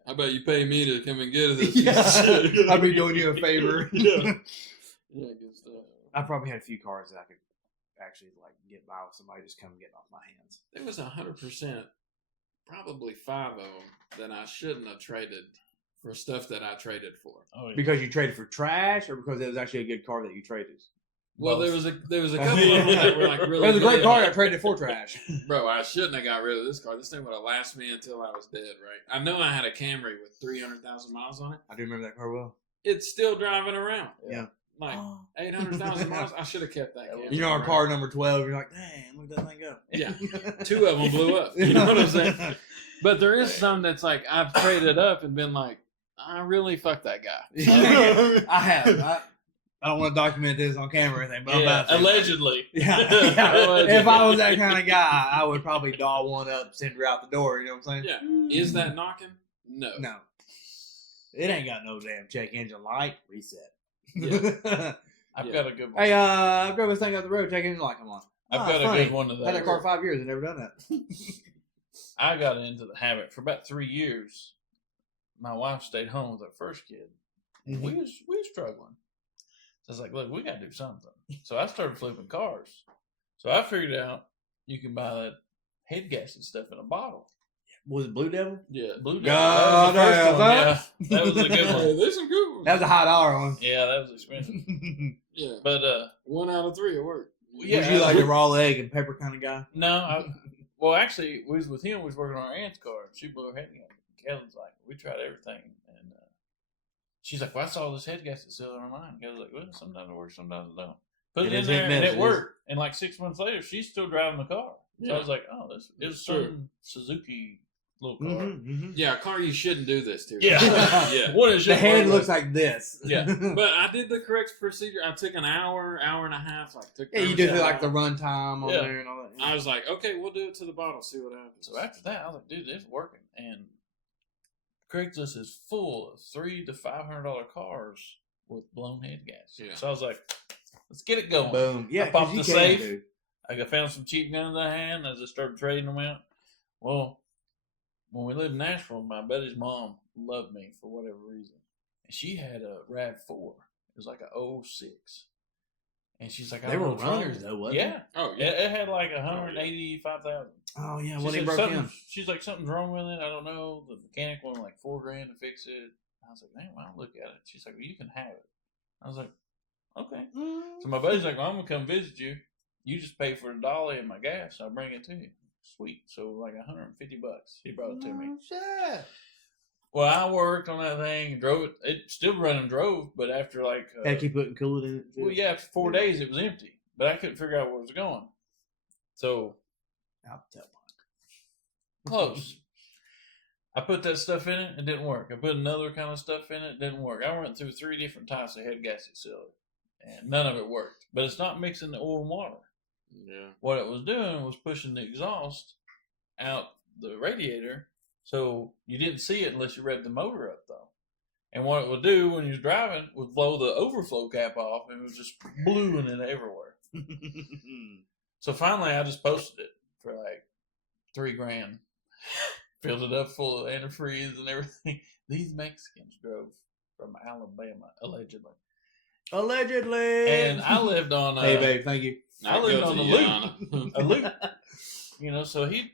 How about you pay me to come and get this? Yeah. I'd be doing you a favor. Yeah. Yeah, good stuff. I probably had a few cars that I could actually like get by with somebody just come get off my hands. There was 100%, probably 5 of them that I shouldn't have traded for stuff that I traded for. Oh, yeah. Because you traded for trash, or because it was actually a good car that you traded. Well, Both. there was a couple of them that were like really. It was a great good. car. I traded it for trash. Bro, I shouldn't have got rid of this car. This thing would have lasted me until I was dead, right? I know I had a Camry with 300,000 miles on it. I do remember that car well. It's still driving around. Yeah. Like 800,000 miles. I should have kept that Camry. You know, our around. car number 12. You're like, damn, look at that thing go. Yeah. 2 of them blew up. You know what I'm saying? But there is some that's like I've traded up and been like, I really fucked that guy. I have. I don't want to document this on camera or anything, but I'm Yeah, about to. allegedly. Yeah. If I was that kind of guy, I would probably doll one up, send her out the door. You know what I'm saying? Yeah. Is that knocking? No. No. It ain't got no damn check engine light. Reset. Yeah. I've Yeah. got a good one. Hey, I drove this thing out the road, check engine light. Come on. I've Ah, got funny. a good one of Had that those. car 5 years. I've never done that. I got into the habit for about 3 years. My wife stayed home with our first kid. And we was struggling. So I was like, look, we got to do something. So I started flipping cars. So I figured out you can buy that head gasket stuff in a bottle. Was it Blue Devil? Yeah. Blue God, Devil. That was the first one. damn, Yeah, that was a good Hey, one. there's some good ones. That was a high dollar one. Yeah, that was expensive. Yeah. But 1 out of 3 at work. yeah, Was you like a raw egg and pepper kind of guy? no, well, actually, we was with him. We was working on our aunt's car. She blew her head gasket. Kelly's like, we tried everything, and she's like, well, I saw this head gasket still online. Kelly's like, well, sometimes it works, sometimes it don't. Put it It in is there, hit and and miss. it worked. And like 6 months later, she's still driving the car. So Yeah. I was like, oh, this it was That's true. some Suzuki little car. Mm-hmm. Yeah, a car you shouldn't do this to. Yeah, Yeah. What is The your head car? looks like this. Yeah. But I did the correct procedure. I took an hour and a half. Like took. Yeah, you thermostat did like the out. run time on Yeah. there and all that. I was like, okay, we'll do it to the bottle. See what happens. So after that, I was like, dude, this is working. And Craigslist is full of $300 to $500 cars with blown head gas. Yeah. So I was like, let's get it going. Boom. Yeah, I popped 'cause the you can, safe. dude. I found some cheap guns I had as I started trading them out. Well, when we lived in Nashville, my buddy's mom loved me for whatever reason. And she had a RAV4. It was like a 06. And she's like, I They don't were know what's wrong runners, with it. though, wasn't Yeah. Oh Yeah, yeah. it had like 185,000. Oh yeah, She when he said, broke in. she's like, something's wrong with it. I don't know. The mechanic wanted like $4,000 to fix it. I was like, man, well, I'll look at it. She's like, well, you can have it. I was like, okay. So my buddy's like, well, I'm gonna come visit you. You just pay for the dolly and my gas. I'll bring it to you. Sweet. So like $150. He brought it to me. Shit. Well, I worked on that thing and drove it. It still run and drove, but after like, Had to keep putting coolant in it. Too. well, yeah, after 4 days it was empty, but I couldn't figure out where it was going. So Out the tailpipe. Close. I put that stuff in it. It didn't work. I put another kind of stuff in it. It didn't work. I went through 3 different types of head gasket sealer, and none of it worked. But it's not mixing the oil and water. Yeah. What it was doing was pushing the exhaust out the radiator, so you didn't see it unless you revved the motor up, though. And what it would do when you was driving was blow the overflow cap off, and it was just bluing it everywhere. So finally, I just posted it for like $3,000. Filled it up full of antifreeze and everything. These Mexicans drove from Alabama, allegedly. Allegedly. And I lived on. Hey, babe, thank you. I lived on the loop. A loop. You know, so they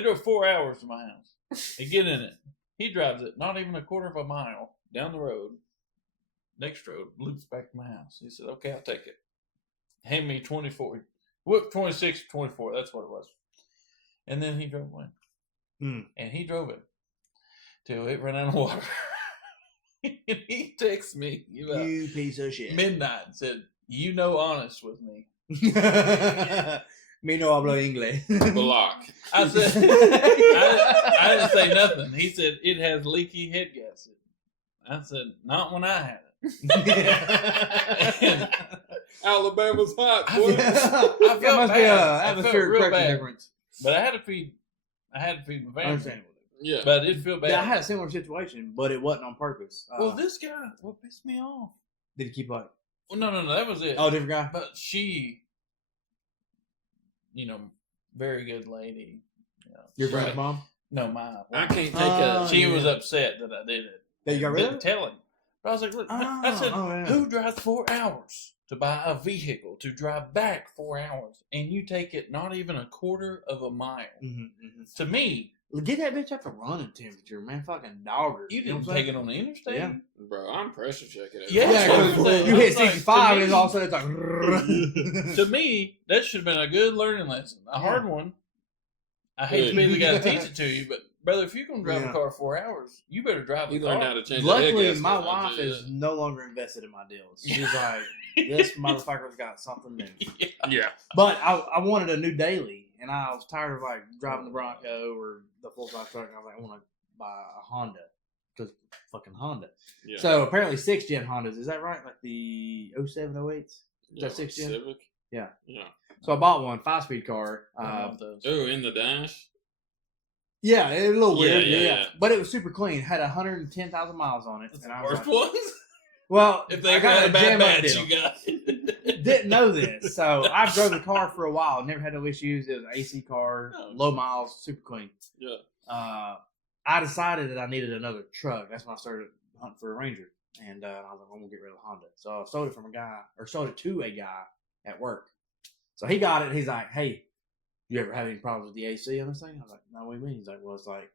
drove 4 hours to my house. They get in it. He drives it not even a quarter of a mile down the road. Next road, loops back to my house. He said, "Okay, I'll take it." Hand me 24. Whoop, 26, 24. That's what it was. And then he drove away. And he drove it till it ran out of water. And he texted me about You piece of shit. midnight and said, "You know, honest with me." Me no hablo inglés. Block. I said, I didn't say nothing. He said, "It has leaky head gasket." I said, "Not when I had it." Alabama's hot, I boy. felt That must be bad. a I felt atmospheric real pressure bad. difference. But I had to feed my family. Understandable. Yeah. But I did feel bad. Yeah, I had a similar situation, but it wasn't on purpose. Well, this guy, what pissed me off? Did he keep up? Well, no, that was it. Oh, different guy? But she, very good lady. Your Right. friend's mom? No, my. I can't take Oh, She yeah. was upset that I did it. That you got rid of Didn't it? tell him. But I was like, look, I said, yeah. who drives 4 hours to buy a vehicle to drive back 4 hours, and you take it not even a quarter of a mile? To me, Get that bitch up to running temperature, man. Fucking dogger. you know didn't what I'm take saying? it on the interstate. Yeah. Bro, I'm pressure checking it. Yeah, Yeah, that's what I'm because saying. you I hit was like, 65 to and it's me- all of a sudden it's To like. me, that should have been a good learning lesson. A hard one. I hate to be the guy to teach it to you, but brother, if you're going to drive a car 4 hours, you better drive the You car. learned how to change the head Luckily, gasket, my don't wife you? is no longer invested in my deals. She's like, this motherfucker's got something new. Yeah. But I wanted a new daily, and I was tired of like driving the Bronco or the full-size truck. And I was like, I want to buy a Honda because fucking Honda. Yeah. So apparently 6th-gen Hondas, is that right? Like the 07, 08s? Is Yeah, that 6th-gen? Civic. Yeah. Yeah. So I bought one, 5-speed car. I want those. Oh, in the dash. Yeah, it was a little weird. Yeah, Yeah, yeah. But it was super clean. Had 110,000 miles on it. That's And the I was worst like, ones. well, If they I got got a bad jam up batch, deal. you got it. Didn't know this. So I drove the car for a while. Never had no issues. It was an AC car, Oh. low miles, super clean. Yeah. I decided that I needed another truck. That's when I started hunting for a Ranger. And I was like, I'm going to get rid of the Honda. So I sold it to a guy at work. So he got it. And he's like, hey, you ever have any problems with the AC on this thing? I was like, no, what do you mean? He's like, well, it's like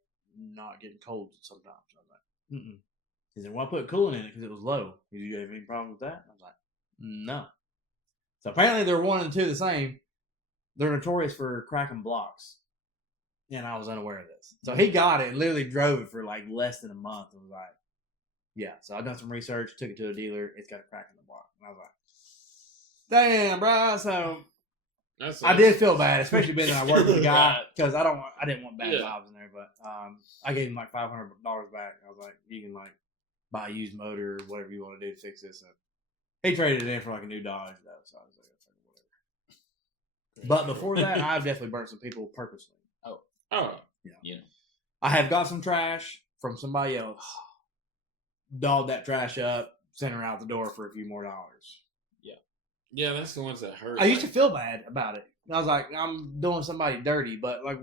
not getting cold sometimes. I was like, mm-mm. He said, well, I put coolant in it because it was low. He said, you have any problems with that? I was like, no. So apparently they're 1 and 2 the same. They're notorious for cracking blocks. And I was unaware of this. So he got it and literally drove it for like less than a month and was like, yeah. So I done some research, took it to a dealer. It's got a crack in the block. And I was like, damn, bro. So That's I did feel bad, especially being that I worked with the guy Right. because I didn't want bad Yeah. vibes in there. But I gave him like $500 back. I was like, you can like buy a used motor or whatever you want to do to fix this. So he traded it in for like a new Dodge though. So I was like, whatever. But before that, I've definitely burnt some people purposely. Oh. Yeah. I have got some trash from somebody else, dolled that trash up, sent her out the door for a few more dollars. Yeah, that's the ones that hurt. I used to feel bad about it. I was like, I'm doing somebody dirty, but like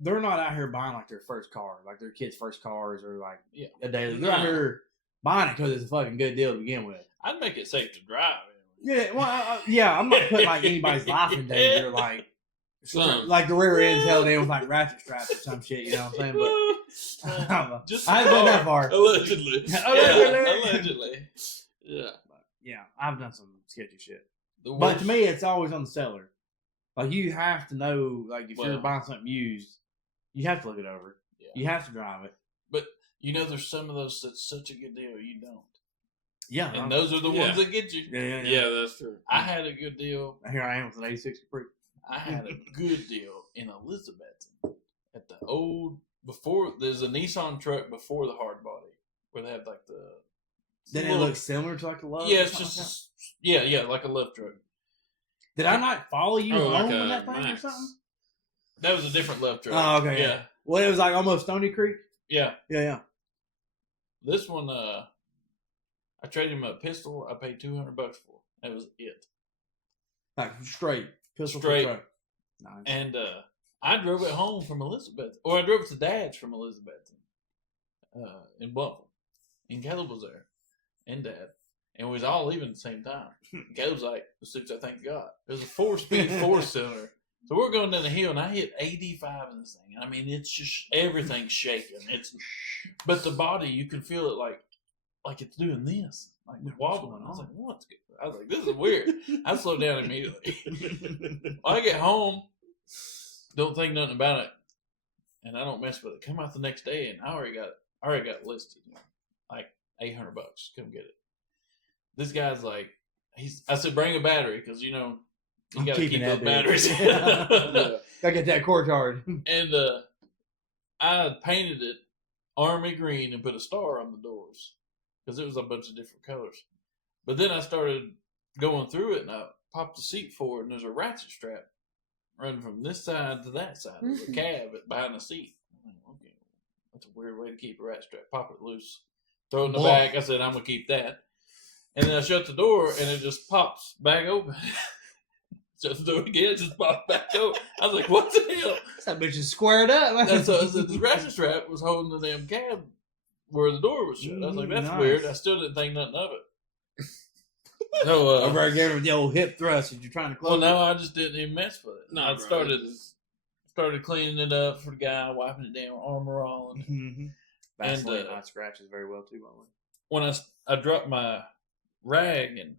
they're not out here buying like their first car, like their kids' first cars or like a daily. They're out No. here buying it because it's a fucking good deal to begin with. I'd make it safe to drive. Yeah, well, yeah, I'm not putting like anybody's life in danger, like the rear end's held in with like ratchet straps or some shit. You know what I'm saying? But I don't know. Just I haven't been that far. Allegedly. Allegedly. Yeah, allegedly. Yeah. Yeah, I've done some sketchy shit. The But worst- to me, it's always on the seller. Like, you have to know, like, if you're Well- buying something used, you have to look it over. Yeah. You have to drive it. But there's some of those that's such a good deal you don't. Yeah. And those are the Yeah. ones that get you. Yeah. Yeah, that's true. I had a good deal. Here I am with an 86 Capri. I had a good deal in Elizabethton at the old before. There's a Nissan truck before the hard body where they have like the. Did it look similar to like a Love? Yeah, it's just yeah, like a love truck. Did I not follow you home like with a that thing or Max. something? That was a different love truck. Oh, okay. Yeah. Well, it was like almost Stony Creek. Yeah. Yeah. This one, I traded him a pistol. I paid $200 for. That was it. Like straight pistol Straight. truck. Nice. And I drove it home from Elizabeth, or I drove it to Dad's from Elizabeth, in Bluffton. And Caleb was there, and Dad, and we was all leaving at the same time. Caleb's like, "The suits I think God." It was a 4-speed 4-cylinder. So we're going down the hill, and I hit 85 in this thing. I mean, it's just everything's shaking. But the body, you can feel it like it's doing this, like wobbling. I was like, "What's good?" I was like, "This is weird." I slowed down immediately. I get home, don't think nothing about it, and I don't mess with it. Come out the next day, and I already got it listed, like $800. Come get it. This guy's like, I said, bring a battery because you got to keep those batteries. Gotta get that core charge. And I painted it army green and put a star on the doors because it was a bunch of different colors. But then I started going through it, and I popped the seat forward, and there's a ratchet strap running from this side to that side. There's a cab behind the seat. I'm like, okay, that's a weird way to keep a ratchet strap. Pop it loose, throw it in the back. I said, I'm gonna keep that. And then I shut the door, and it just pops back open. Shut the door again, it just popped back open. I was like, what the hell? That bitch is squared up. And so I said, the ratchet strap was holding the damn cab where the door was shut. I was like, that's Nice. weird. I still didn't think nothing of it. So, Over again with the old hip thrust that you're trying to close. well, no, I just didn't even mess with it. No, I bro, started cleaning it up for the guy, wiping it down, armor all. Mm-hmm. And, Vaseline not scratches very well too, by the way. When I dropped my rag and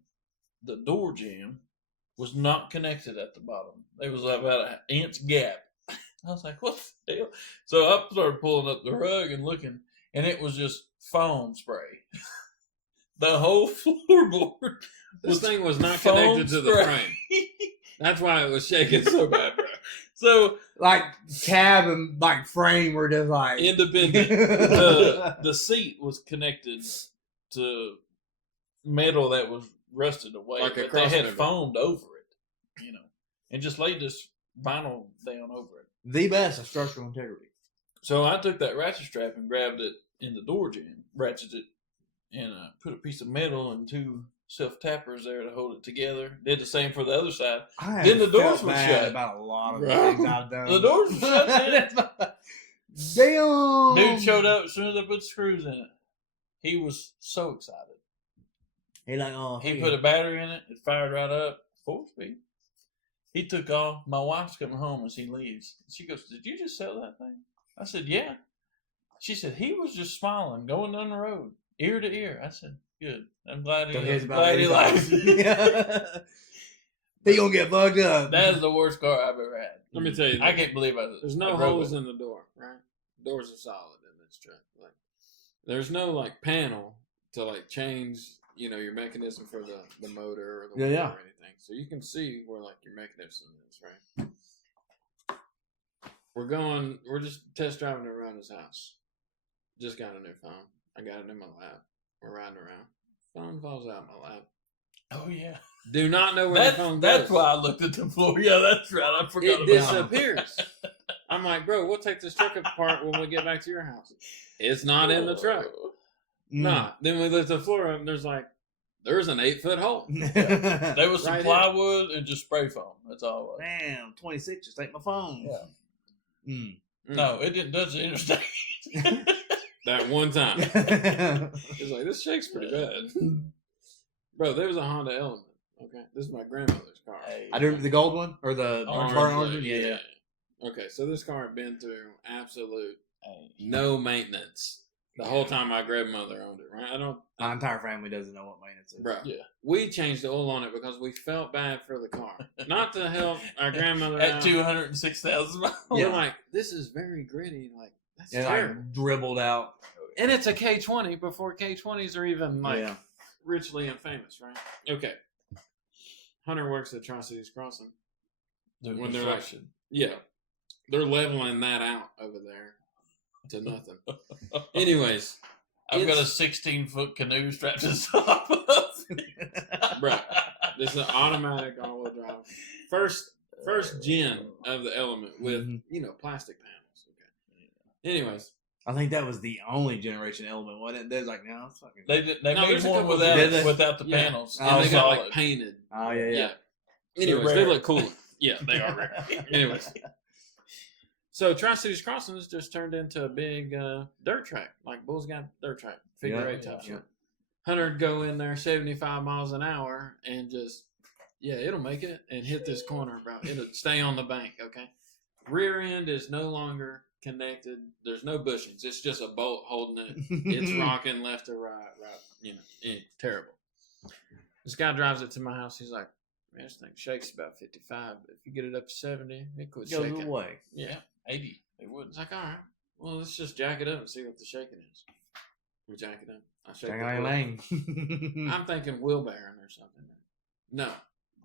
the door jamb was not connected at the bottom. There was about an inch gap. I was like, what the hell? So I started pulling up the rug and looking, and it was just foam spray. The whole floorboard. This thing was not connected to the spray. frame. That's why it was shaking so bad, bro. So Like cab and like frame were just like independent. The seat was connected to metal that was rusted away, Like a but they had crossmember. foamed over it, and just laid this vinyl down over it. the best of structural integrity. So I took that ratchet strap and grabbed it in the door jamb, ratcheted it, and put a piece of metal and 2 self-tappers there to hold it together. Did the same for the other side. Then the doors were shut. About a lot of the Bro. things I've done. The doors were shut, man. Damn. Dude showed up as soon as I put screws in it. He was so excited. He like, oh, He hey. put a battery in it. It fired right up. 4-speed. He took off. My wife's coming home as he leaves. She goes, "Did you just sell that thing?" I said, "Yeah." She said, "He was just smiling, going down the road, ear to ear." I said, "Good. I'm glad So here's he about glad he likes $80. He gonna get bugged up. That is the worst car I've ever had. Let me tell you, I can't believe there's I no drove holes it. in the door, right? Doors are solid in this truck. Like, there's no like panel to like change, your mechanism for the motor or the wheel Yeah. or anything. So you can see where like your mechanism is, right? We're just test driving around his house. Just got a new phone. I got it in my lap. We're riding around. Phone falls out of my lap. Oh yeah, Do not know where the phone goes. that's why I looked at the floor. Yeah, that's right. I forgot It about disappears. I'm like, bro, we'll take this truck apart when we get back to your house. It's not in the truck. Nah. Then we lift the floor up and there's an 8-foot hole. There was some Right plywood and just spray foam. That's all it was. Damn, 26. Just take my phone. Yeah. Mm. No, it didn't touch the interstate. That one time. It's like, this shakes pretty bad. Bro, there was a Honda Element. Okay. This is my grandmother's car. Hey. I do the gold one or the Orange burnt one, orange. Yeah. Okay, so this car had been through absolute Hey. no maintenance the whole time my grandmother owned it, right? My entire family doesn't know what maintenance is. Bro, Yeah. we changed the oil on it because we felt bad for the car. Not to help our grandmother At out. 206,000 miles. We're like, this is very gritty. Like, that's Yeah, terrible. like dribbled out. And it's a K20 before K20s are even like Yeah. richly and famous, right? Okay. Hunter works at Tri-Cities Crossing. Doing when they're like, construction. yeah, they're leveling that out over there to nothing. Anyways, I've got a it's- 16-foot canoe strapped to the top of it. Bruh, this is an automatic all-wheel drive. First gen of the Element with plastic panels. Okay. Anyways, I think that was the only generation Element, wasn't it? They're like, no, it's fucking. They No, made there's a one couple Did they? without the Yeah. panels. and Oh, they got solid. like painted. Oh yeah, yeah. Anyways, They're they rare. look cool. Yeah, they are rare. Anyways, so Tri-Cities Crossings just turned into a big dirt track, like Bulls got dirt track, figure Yeah, eight type yeah. shit. Hunter'd go in there 75 miles an hour and just, it'll make it and hit this corner, bro. It'll stay on the bank, okay? Rear end is no longer connected. There's no bushings. It's just a bolt holding it. It's rocking left to right. Terrible. This guy drives it to my house. He's like, man, this thing shakes about 55. But if you get it up to 70, it quit Goes shaking. away. Yeah. 80. They would. It's like, all right, well, let's just jack it up and see what the shaking is. We jack it up. I shake the Dang, wheel. lang. I'm thinking wheel bearing or something. No.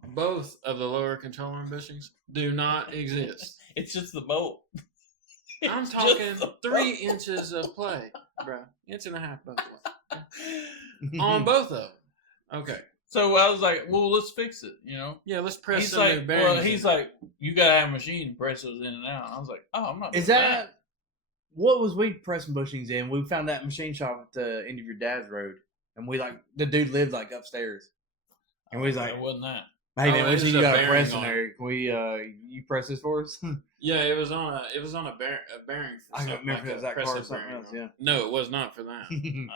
Both of the lower control arm bushings do not exist. It's just the bolt. I'm It's talking just the 3 bolt. inches of play, bro. Inch and a half both ways. On both of them. Okay. So I was like, well, let's fix it, Yeah, let's press He's some new like, bearings. he's like, you gotta have a machine to press those in and out. I was like, oh, I'm not. Is doing that what was we pressing bushings in? We found that machine shop at the end of your dad's road, and the dude lived like upstairs, and we was like, It wasn't that. hey Oh, man, it we was see a you got a bearing press in on it. there. Can we you press this for us? Yeah, it was on a bearing for I can't something remember like if it was a that car or press something bearing else. on it. Yeah. No, it was not for that.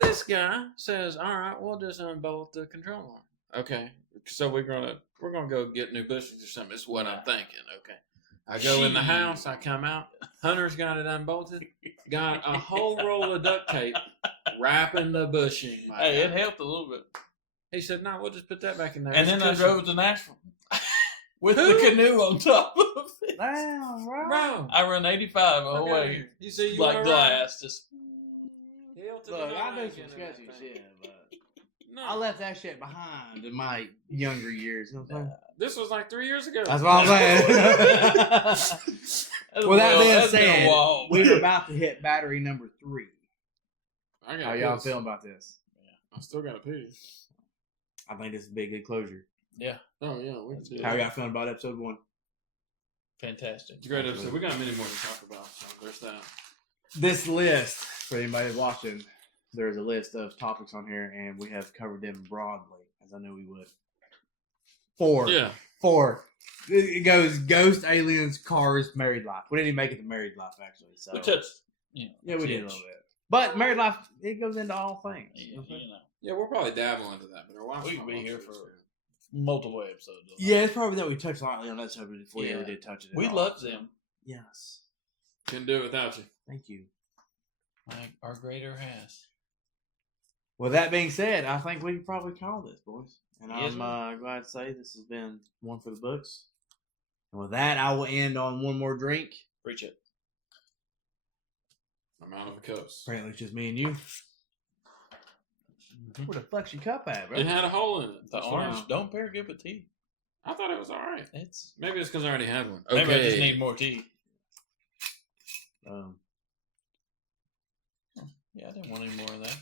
This guy says, all right, we'll just unbolt the control arm. Okay. So we're gonna go get new bushings or something. It's what I'm thinking. Okay. I go in the house, I come out, Hunter's got it unbolted, got a whole roll of duct tape wrapping the bushing. my Hey, guy. it helped a little bit. He said, no, we'll just put that back in there. And It's then I cushion." drove it to Nashville with Who? the canoe on top of it. Damn, bro. Bro. I run 85 all the fuck outta way. here. You see, you Like wanna glass, just. ride? Hell to the Look, no I do ain't some getting sketchy that shit, thing. but No. I left that shit behind in my younger years. You know what I'm saying? This was like 3 years ago. That's what I'm saying. With that being That's been a said, while. we're about to hit battery number 3. I got How y'all this. feeling about this? I still got a pee. I think this is a big good closure. Yeah, Oh yeah, we can do How that. y'all feeling about episode 1? fantastic. It's a great episode. We got many more to talk about, so there's that. This list, for anybody watching, there's a list of topics on here, and we have covered them broadly, as I knew we would. 4. Yeah. 4. It goes ghost, aliens, cars, married life. We didn't even make it to married life, actually. So We touched, yeah, we did a little bit. But married life, it goes into all things. Yeah, Yeah, we'll probably dabble into that, but our wife We could be here for multiple episodes. Yeah, it's probably that we touched lightly on that subject before we Yeah. ever did touch it. at We all. love them. Yes. Couldn't do it without you. Thank you. Like our greater has. With that being said, I think we can probably call this, boys. And Yes, I'm glad to say this has been one for the books. And with that, I will end on one more drink. Preach it. I'm out of the cups. Apparently, it's just me and you. Where the fuck's your cup at, bro? It had a hole in it. The That's orange why. don't pair good with tea. I thought it was all right. It's Maybe it's because I already had one. maybe I just need more tea. Yeah, I didn't want any more of that.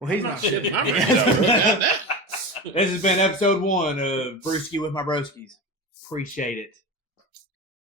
Well, he's I'm not not shitting. shitting my brains out. This has been episode 1 of Brewski with my Broskies. Appreciate it.